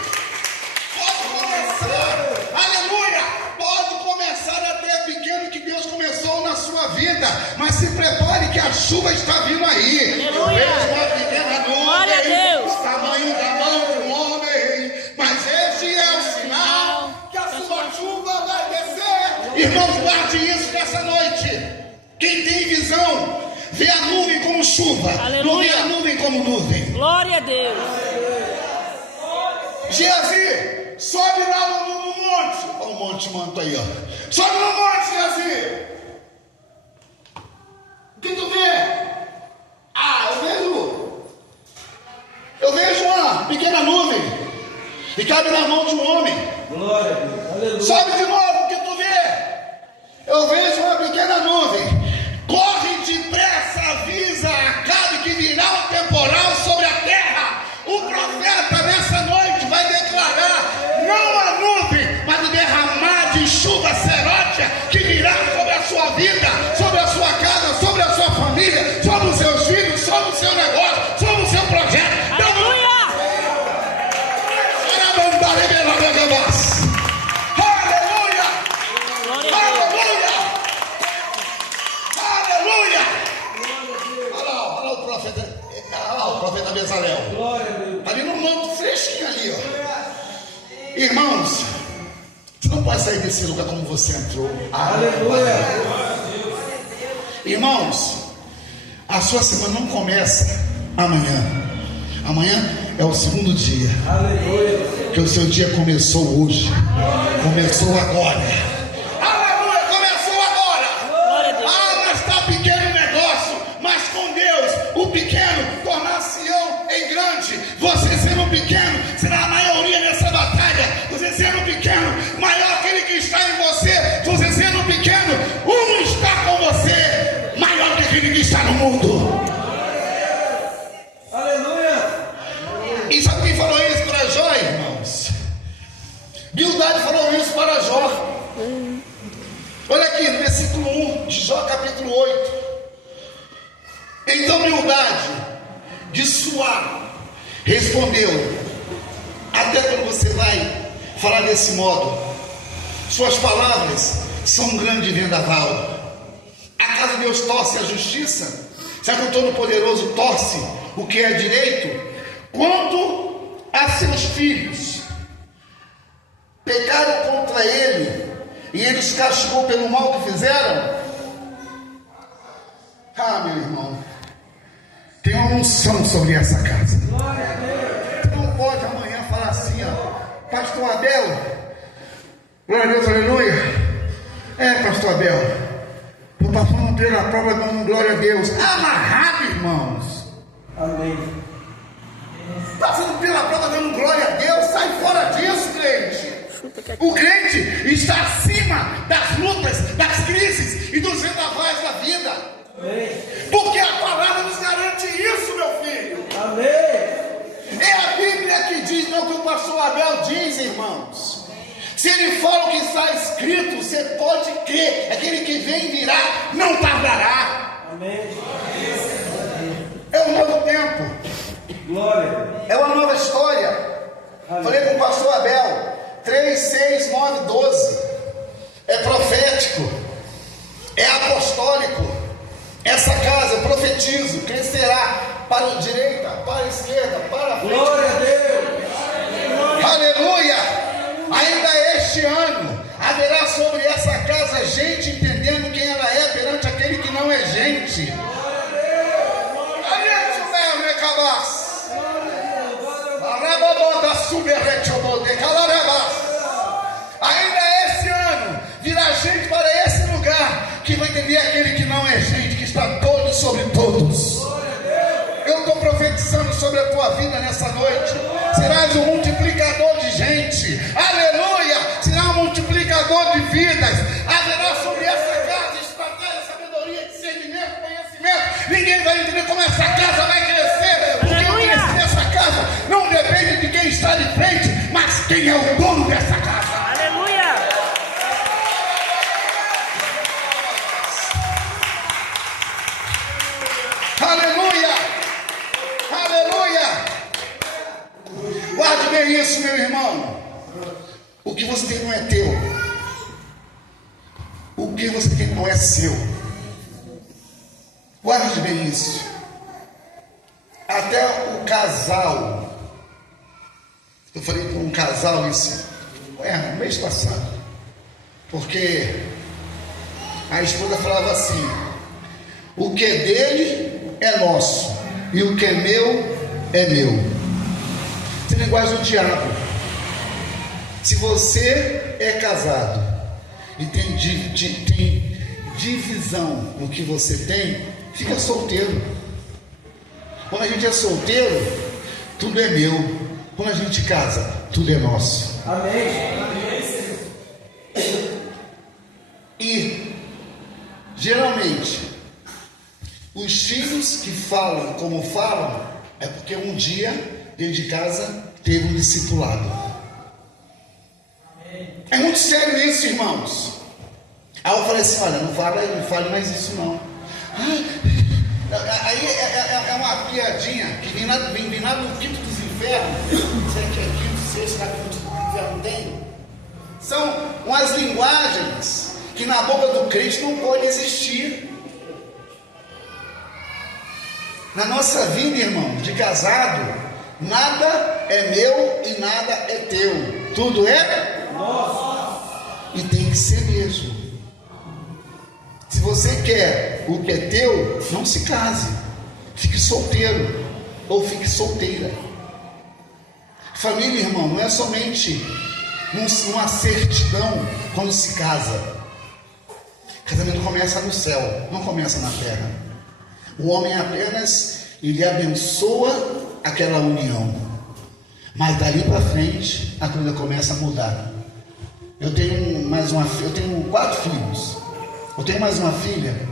pode começar, aleluia, pode começar até pequeno que Deus começou na sua vida, mas se prepare que a chuva está vindo aí. Eu Aleluia. vejo uma pequena Glória a Deus. nuvem, tamanho da mão de um homem, mas este é o sinal que a sua chuva vai descer. Irmãos, guarde isso nessa noite. Quem tem visão, vê a nuvem como chuva, Aleluia. não vê a nuvem como nuvem. Glória a Deus. Geazi, sobe lá no monte. Olha o monte manto aí, ó. Sobe no monte, Geazi. O que tu vê? Ah, eu vejo uma pequena nuvem e cabe na mão de um homem. Glória a Deus. Aleluia. Sobe de novo, o que tu vê? Eu vejo uma pequena nuvem. Corre depressa, avisa Acabe que virá um temporal sobre a terra. O profeta nessa noite vai declarar não a nuvem, mas o derramar de chuva serótea que virá sobre a sua vida, sobre a sua casa, sobre a sua família, sobre os seus filhos, sobre o seu negócio, sobre o seu projeto. Aleluia. Aleluia! desse lugar como você entrou. Aleluia. Irmãos, a sua semana não começa amanhã. Amanhã é o segundo dia. Aleluia. Que o seu dia começou hoje. Começou agora. Aleluia, começou agora. Glória a Deus. Mas está pequeno o negócio. Mas com Deus, o pequeno tornar-se-ão em grande. Você sendo pequeno, será a maioria nessa batalha. Você sendo pequeno, maior aquele que está em você. Você sendo pequeno, um está com você, maior que aquele que está no mundo. Aleluia. E sabe quem falou isso para Jó, irmãos? Bildade falou isso para Jó. Olha aqui no versículo 1 de Jó, capítulo 8. Então Bildade de Suá respondeu: até quando você vai falar desse modo? Suas palavras são um grande vendaval. Acaso Deus torce a justiça? Será que o Todo-Poderoso torce o que é direito? Quanto a seus filhos, pecaram contra ele e ele os castigou pelo mal que fizeram? Ah, meu irmão, tem uma unção sobre essa casa. Você não pode amanhã falar assim, ó, Pastor Abel, glória a Deus, aleluia. Pastor Abel, eu estou passando pela prova dando glória a Deus. Amarrado, irmãos. Amém. Passando pela prova dando glória a Deus. Sai fora disso, crente. O crente está acima das lutas, das crises e dos vendavais da vida. Amém. Porque a palavra nos garante isso, meu filho. Amém. É a Bíblia que diz, não que o pastor Abel diz, irmãos. Se ele fala o que está escrito, você pode crer. Aquele que vem virá, não tardará. Amém. É um novo tempo. Glória. É uma nova história. Falei com o pastor Abel. 3, 6, 9, 12. É profético. É apostólico. Essa casa, eu profetizo, crescerá para a direita, para a esquerda, para a frente. Glória a Deus. Aleluia. Ainda este ano haverá sobre essa casa gente entendendo quem ela é perante aquele que não é gente. Ainda esse ano virá gente para esse lugar que vai entender aquele que não é gente, que está todo sobre todos. Eu estou profetizando sobre a tua vida nessa noite. Serás um multiplicador de gente. Aleluia. Será um multiplicador de vidas. Haverá sobre essa casa estratégia, sabedoria, discernimento, conhecimento. Ninguém vai entender como essa casa vai crescer. Porque o crescer dessa casa não depende de quem está de frente, mas quem é o dono dessa casa. Aleluia. Aleluia. Aleluia. Guarde bem isso, meu irmão. O que você tem não é teu. O que você tem não é seu. Guarde bem isso. Até o casal. Eu falei com um casal isso no mês passado. Porque a esposa falava assim: o que é dele é nosso, e o que é meu é meu. Essa é a linguagem do diabo. Se você é casado e tem divisão no que você tem, fica solteiro. Quando a gente é solteiro, tudo é meu. Quando a gente casa, tudo é nosso. Amém. E geralmente os filhos que falam como falam é porque um dia dentro de casa teve um discipulado. É muito sério isso, irmãos. Aí eu falei assim: olha, não fale mais isso não. Aí é uma piadinha que vem lá no quinto dos infernos. Será que é quinto, sexto, capítulo do inferno tem? São umas linguagens que na boca do crente não pode existir. Na nossa vida, irmão, de casado, nada é meu e nada é teu. Tudo é nosso. E tem tem que ser mesmo. Se você quer o que é teu, não se case. Fique solteiro ou fique solteira. Família, irmão, não é somente uma certidão quando se casa. Casamento começa no céu, não começa na terra. O homem apenas, ele abençoa aquela união. Mas dali para frente, a coisa começa a mudar. Eu tenho 4 filhos. Eu tenho mais uma filha.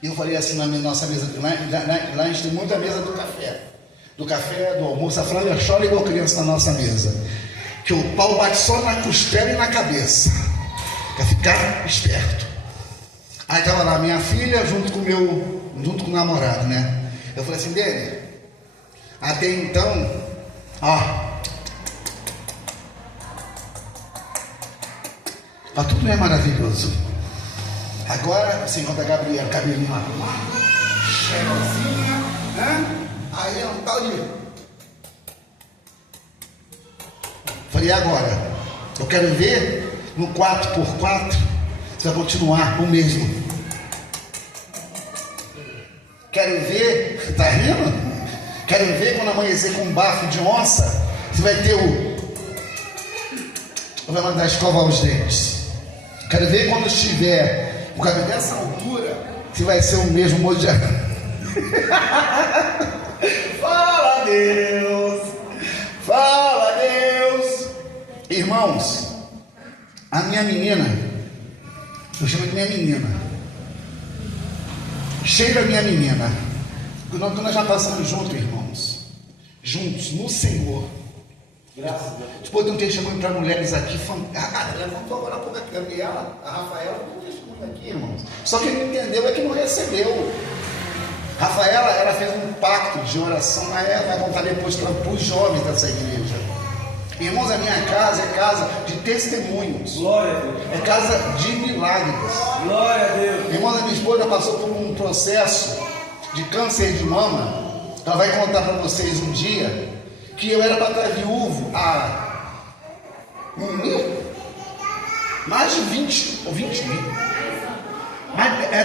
E eu falei assim na nossa mesa, lá a gente tem muita mesa do café. Do café, do almoço, a Flávia chora igual criança na nossa mesa. Que o pau bate só na costela e na cabeça. Para ficar esperto. Aí estava lá minha filha junto com o namorado, né? Eu falei assim, Dele, até então, ó, tá tudo é maravilhoso. Agora você encontra a Gabriela, cabelinho arrumado, cheirosinha, né? Aí é um tal de. Falei, agora, eu quero ver no 4x4, você vai continuar o mesmo. Quero ver, tá rindo? Quero ver quando amanhecer com um bafo de onça, você vai ter vai mandar escovar os dentes. Quero ver quando estiver o cabelo dessa altura, você vai ser o mesmo modelo. Fala Deus! Fala Deus! Irmãos, a minha menina, eu chamo de minha menina, Sheila, minha menina, nós já passamos juntos, irmãos, juntos no Senhor. Graças a Deus. Depois de um testemunho para mulheres aqui, levantou agora por aqui, a Rafaela, um testemunho aqui, irmãos. Só que não entendeu é que não recebeu. Rafaela, ela fez um pacto de oração, vai contar depois para os jovens dessa igreja. Irmãos, a minha casa é casa de testemunhos. Glória a Deus. É casa de milagres. Glória a Deus. Irmãos, a minha esposa passou por um processo de câncer de mama. Ela vai contar para vocês um dia que eu era para estar viúvo há mais de 20 ou 20 mil.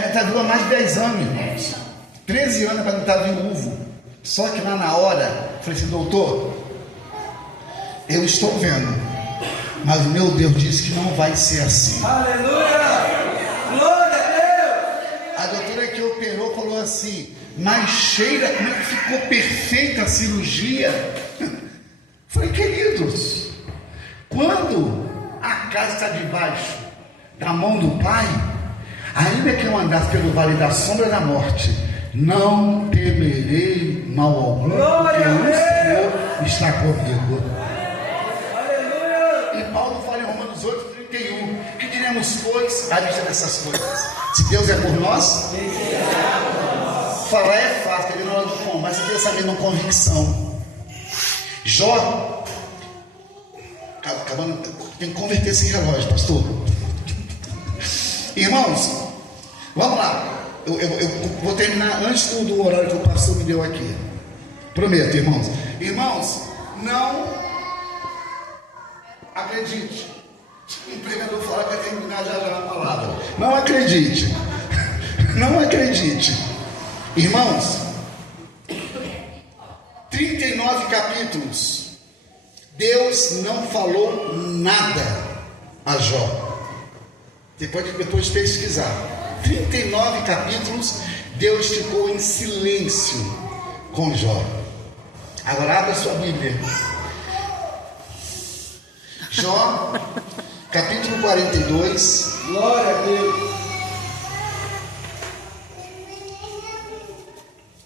Está viúvo há mais de 10 anos, irmãos. 13 anos para estar viúvo. Só que lá na hora, eu falei assim, doutor, eu estou vendo, mas o meu Deus disse que não vai ser assim. Aleluia! Glória a Deus! A doutora que operou falou assim, mas Sheila, como é que ficou perfeita a cirurgia? Falei, queridos, quando a casa está debaixo da mão do Pai, ainda que eu andasse pelo vale da sombra da morte, não temerei mal algum, porque o Senhor está comigo. E Paulo fala em Romanos 8:31, que diremos, pois, à vista dessas coisas? Se Deus é por nós, falar é fácil, ele na hora do como, mas você tem essa mesma convicção. Jó, acabando, tem que converter esse relógio, pastor. Irmãos, vamos lá. Eu vou terminar antes do horário que o pastor me deu aqui. Prometo, irmãos. Irmãos, não acredite. O pregador fala que vai terminar já a palavra. Não acredite. Não acredite. Irmãos, 39 capítulos. Deus não falou nada a Jó. Depois pesquisar. 39 capítulos, Deus ficou em silêncio com Jó. Agora abra sua Bíblia. Jó, capítulo 42. Glória a Deus.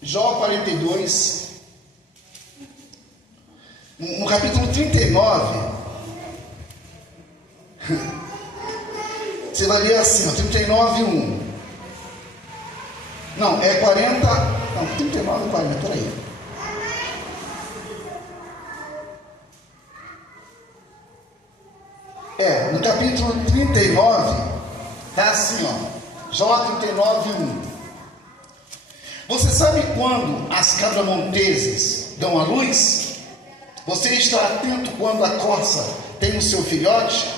Jó 42. No capítulo 39, você vai ler assim, 39:1. Não, é 40. Não, 39 e 40, peraí. No capítulo 39, está assim, ó. Jó 39:1. Você sabe quando as cabras monteses dão à luz? Você está atento quando a corça tem o seu filhote?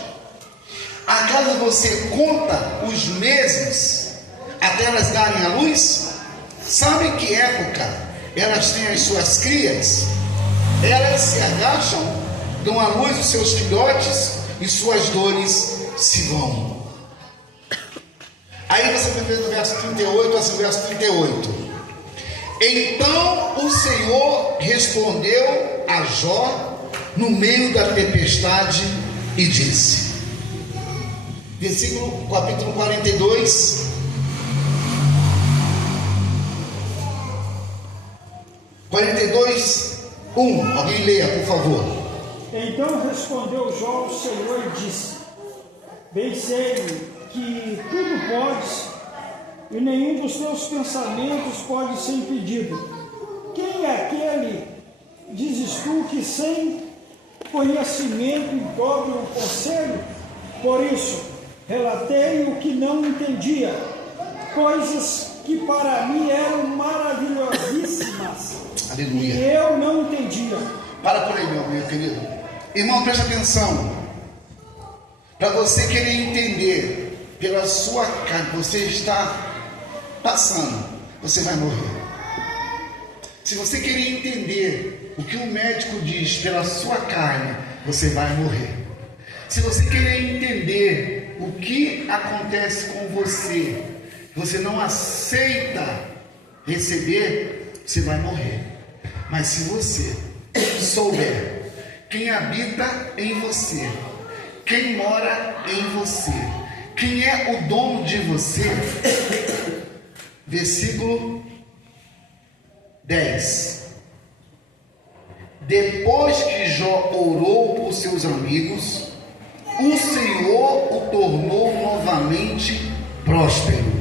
Acaso você conta os meses até elas darem a luz? Sabe em que época elas têm as suas crias? Elas se agacham, dão à luz os seus filhotes e suas dores se vão. Aí você vai ver do verso 38 ao verso 38. Então o Senhor respondeu a Jó no meio da tempestade e disse, capítulo 42, alguém leia, por favor. Então respondeu Jó ao Senhor e disse: bem sei que tudo podes, e nenhum dos teus pensamentos pode ser impedido. Quem é aquele, dizes tu, que sem conhecimento encobre o conselho? Por isso, relatei o que não entendia, coisas que para mim eram maravilhosíssimas. Aleluia. E eu não entendia. Para por aí, meu querido. Irmão, preste atenção. Para você querer entender pela sua carne, você está passando, você vai morrer. Se você querer entender o que o médico diz pela sua carne, você vai morrer. Se você querer entender o que acontece com você, você não aceita receber, você vai morrer. Mas se você souber quem habita em você, quem mora em você, quem é o dono de você, versículo 10. Depois que Jó orou por seus amigos, o Senhor o tornou novamente próspero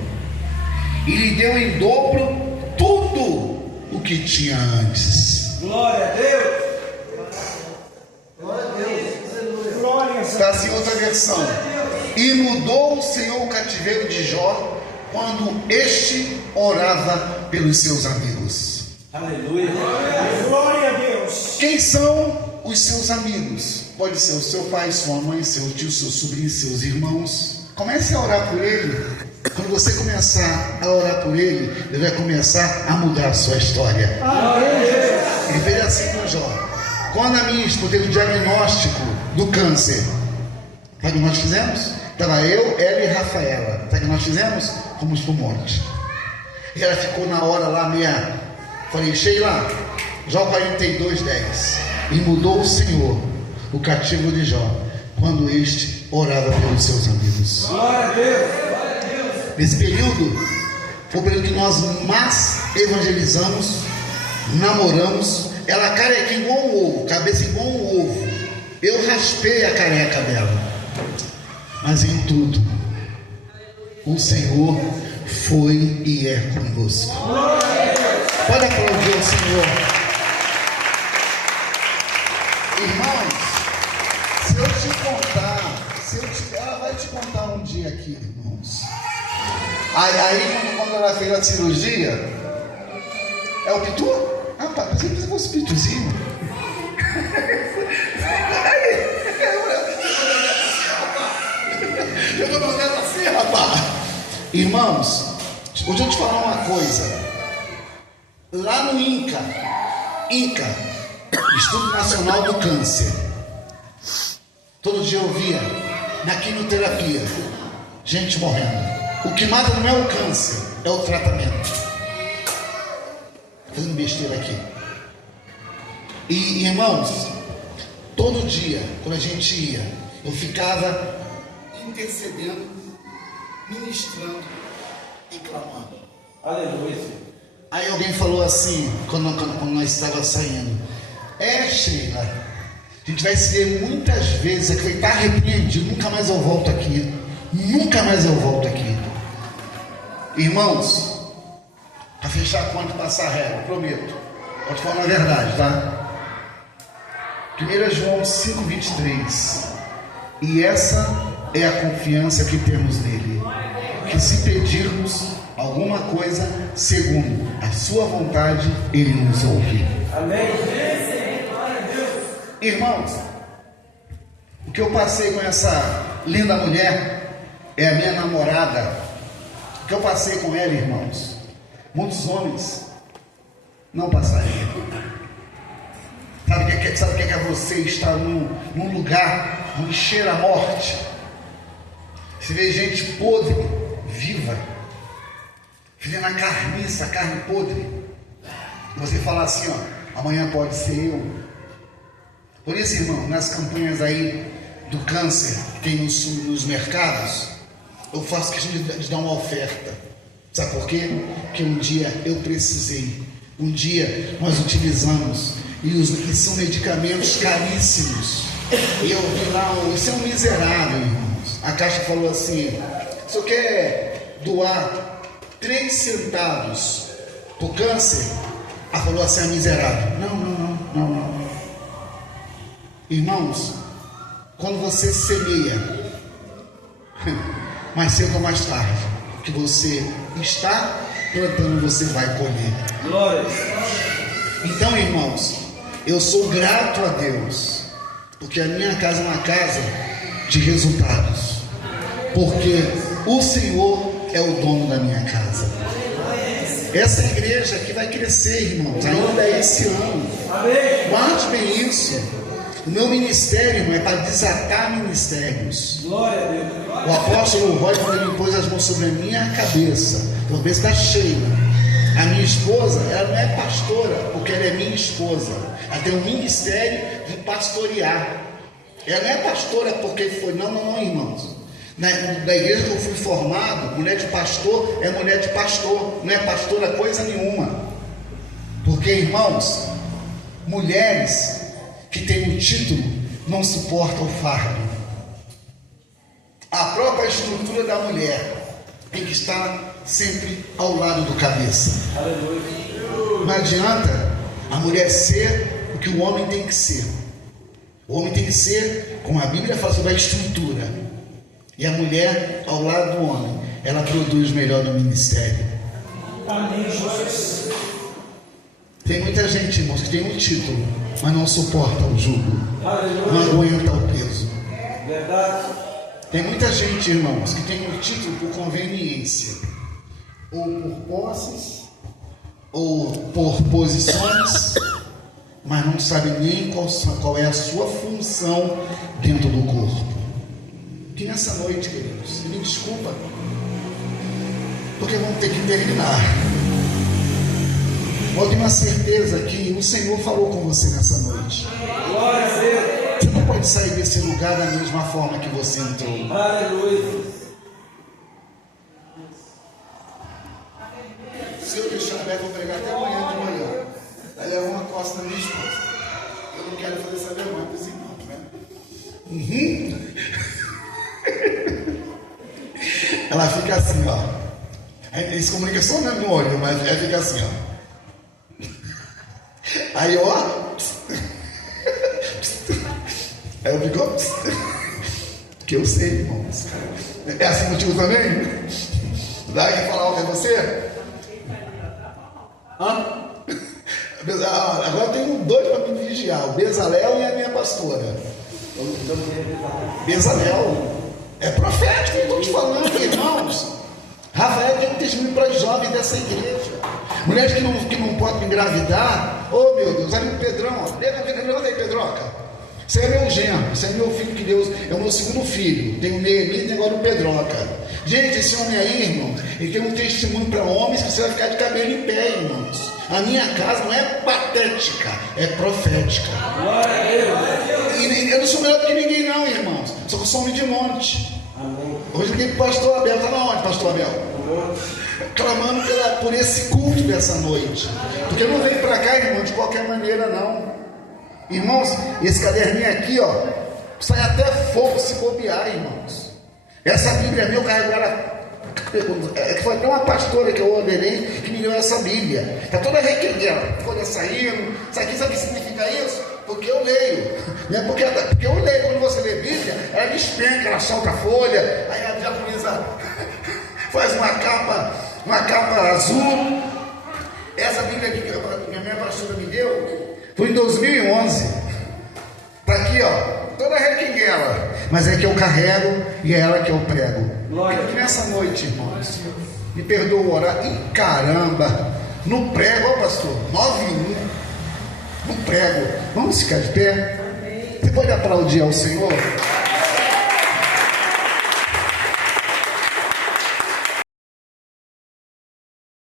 e lhe deu em dobro tudo o que tinha antes. Glória a Deus! Glória a Deus. Glória a Deus. Está assim outra versão. E mudou o Senhor o cativeiro de Jó quando este orava pelos seus amigos. Aleluia! Glória a Deus. Quem são os seus amigos? Pode ser o seu pai, sua mãe, seu tio, seu sobrinho, seus irmãos. Comece a orar por ele. Quando você começar a orar por ele, ele vai começar a mudar a sua história. Ele fez assim com Jó. Quando a minha esposa teve o diagnóstico do câncer, sabe o que nós fizemos? Estava eu, ela e Rafaela. Sabe o que nós fizemos? Fomos para o monte. E ela ficou na hora lá meia. Falei, Sheila, Jó 42:10. E mudou o Senhor o cativo de Jó quando este orava pelos seus amigos. Glória a Deus! Nesse período, foi o período que nós mais evangelizamos, namoramos. Ela careca igual um ovo, cabeça igual um ovo. Eu raspei a careca dela. Mas em tudo, o Senhor foi e é conosco. Pode aplaudir o Senhor. Irmãos, se eu te contar, ela vai te contar um dia aqui, irmãos. Aí quando ela fez a cirurgia, é o Pitu? Ah, pai, pensei que você fosse Pituzinho. Eu vou mandar assim, rapaz. Irmãos, hoje eu te falar uma coisa. Lá no INCA, Instituto Nacional do Câncer, todo dia eu via na quimioterapia gente morrendo. O que mata não é o câncer, é o tratamento. Fazendo besteira aqui. E irmãos, todo dia, quando a gente ia, eu ficava intercedendo, ministrando e clamando. Aleluia! Aí alguém falou assim, quando nós estávamos saindo: Sheila, a gente vai se ver muitas vezes aqui. Eu falei, está repreendido, nunca mais eu volto aqui. Nunca mais eu volto aqui. Irmãos, para fechar a conta e passar a regra, prometo. Pode falar a verdade, tá? 1 João 5:23. E essa é a confiança que temos nele, que se pedirmos alguma coisa segundo a sua vontade, ele nos ouve. Amém! Irmãos, o que eu passei com essa linda mulher é a minha namorada, que eu passei com ela, irmãos. Muitos homens não passariam. Sabe o que é você estar num lugar onde cheira a morte? Você vê gente podre, viva, fazendo a carniça, a carne podre. E você fala assim, ó, amanhã pode ser eu. Por isso, irmão, nas campanhas aí do câncer que tem nos mercados, eu faço questão de dar uma oferta. Sabe por quê? Porque um dia eu precisei. Um dia nós utilizamos. E são medicamentos caríssimos. E eu vi lá, isso é um miserável, irmãos. A Caixa falou assim: se eu quer doar 3 centavos por câncer, ela falou assim: é miserável. Não. Irmãos, quando você semeia, mais cedo ou mais tarde, que você está plantando, você vai colher. Glória. Então, irmãos, eu sou grato a Deus, porque a minha casa é uma casa de resultados, porque o Senhor é o dono da minha casa. Essa igreja aqui vai crescer, irmãos, ainda esse ano. Guarde bem isso. O meu ministério, irmão, é para desatar ministérios. Glória a Deus. O apóstolo Roy, quando ele pôs as mãos sobre a minha cabeça, a cabeça está cheia. A minha esposa, ela não é pastora, porque ela é minha esposa. Ela tem um ministério de pastorear. Ela não é pastora porque foi. Não, irmãos. Na igreja que eu fui formado, mulher de pastor é mulher de pastor, não é pastora coisa nenhuma. Porque, irmãos, mulheres que têm o título não suportam o fardo. A própria estrutura da mulher tem que estar sempre ao lado do cabeça. Não adianta a mulher ser o que o homem tem que ser. O homem tem que ser, como a Bíblia fala sobre a estrutura, e a mulher ao lado do homem, ela produz melhor no ministério. Amém, Jesus. Tem muita gente, irmãos, que tem um título, mas não suporta o jugo, não aguenta o peso. Verdade. Tem muita gente, irmãos, que tem um título por conveniência, ou por posses, ou por posições, mas não sabe nem qual é a sua função dentro do corpo. Que nessa noite, queridos, me desculpa, porque vamos ter que terminar. Eu tenho uma certeza que o Senhor falou com você nessa noite. Glória a Deus. Você não pode sair desse lugar da mesma forma que você entrou. Aleluia. Se eu deixar aberto, eu vou pregar até amanhã de manhã. Aí leva uma costa na minha esposa. Eu não quero fazer essa vergonha para esse encontro, né? Ela fica assim, ó. Eles comunicam só no olho, mas ela fica assim, ó. Aí, ó. Aí eu fico. Que eu sei, irmãos. É assim contigo também? Dá que falar algo com você? Agora eu tenho 2 para me vigiar: o Bezalel e a minha pastora. Bezalel é profético, eu estou te falando, irmãos. Rafael tem um testemunho para os jovens dessa igreja. Mulheres que não podem engravidar. Oh meu Deus, olha o Pedrão, ó. Levanta aí, Pedroca. Você é meu genro, você é meu filho que Deus, é o meu segundo filho. Tem o Neemias e agora o Pedroca. Gente, esse homem aí, irmão, ele tem um testemunho para homens que você vai ficar de cabelo em pé, irmãos. A minha casa não é patética, é profética. Glória a Deus. E eu não sou melhor do que ninguém, não, irmãos. Só que eu sou homem de monte. Amém. Hoje eu tenho o pastor Abel. Está na onde, pastor Abel? Clamando por esse culto dessa noite. Porque eu não venho para cá, irmão, de qualquer maneira, não. Irmãos, esse caderninho aqui, ó, sai até fogo se bobear, irmãos. Essa Bíblia minha, eu carrego ela. Foi até uma pastora que eu ordenei que me deu essa Bíblia. Está toda requebrada, folha saindo. Sabe o que significa isso? Porque eu leio. Não é porque eu leio. Quando você lê Bíblia, ela despenca, ela solta a folha. Aí a japonesa faz uma capa azul. Essa Bíblia aqui que a minha pastora me deu foi em 2011. Está aqui, ó, toda requenguela. mas é que eu carrego e é ela que eu prego. Glória. E nessa noite, irmãos, me perdoa o orar. Ih, caramba, no prego, ó pastor, 9:1, no prego. Vamos ficar de pé? Você pode aplaudir ao Senhor?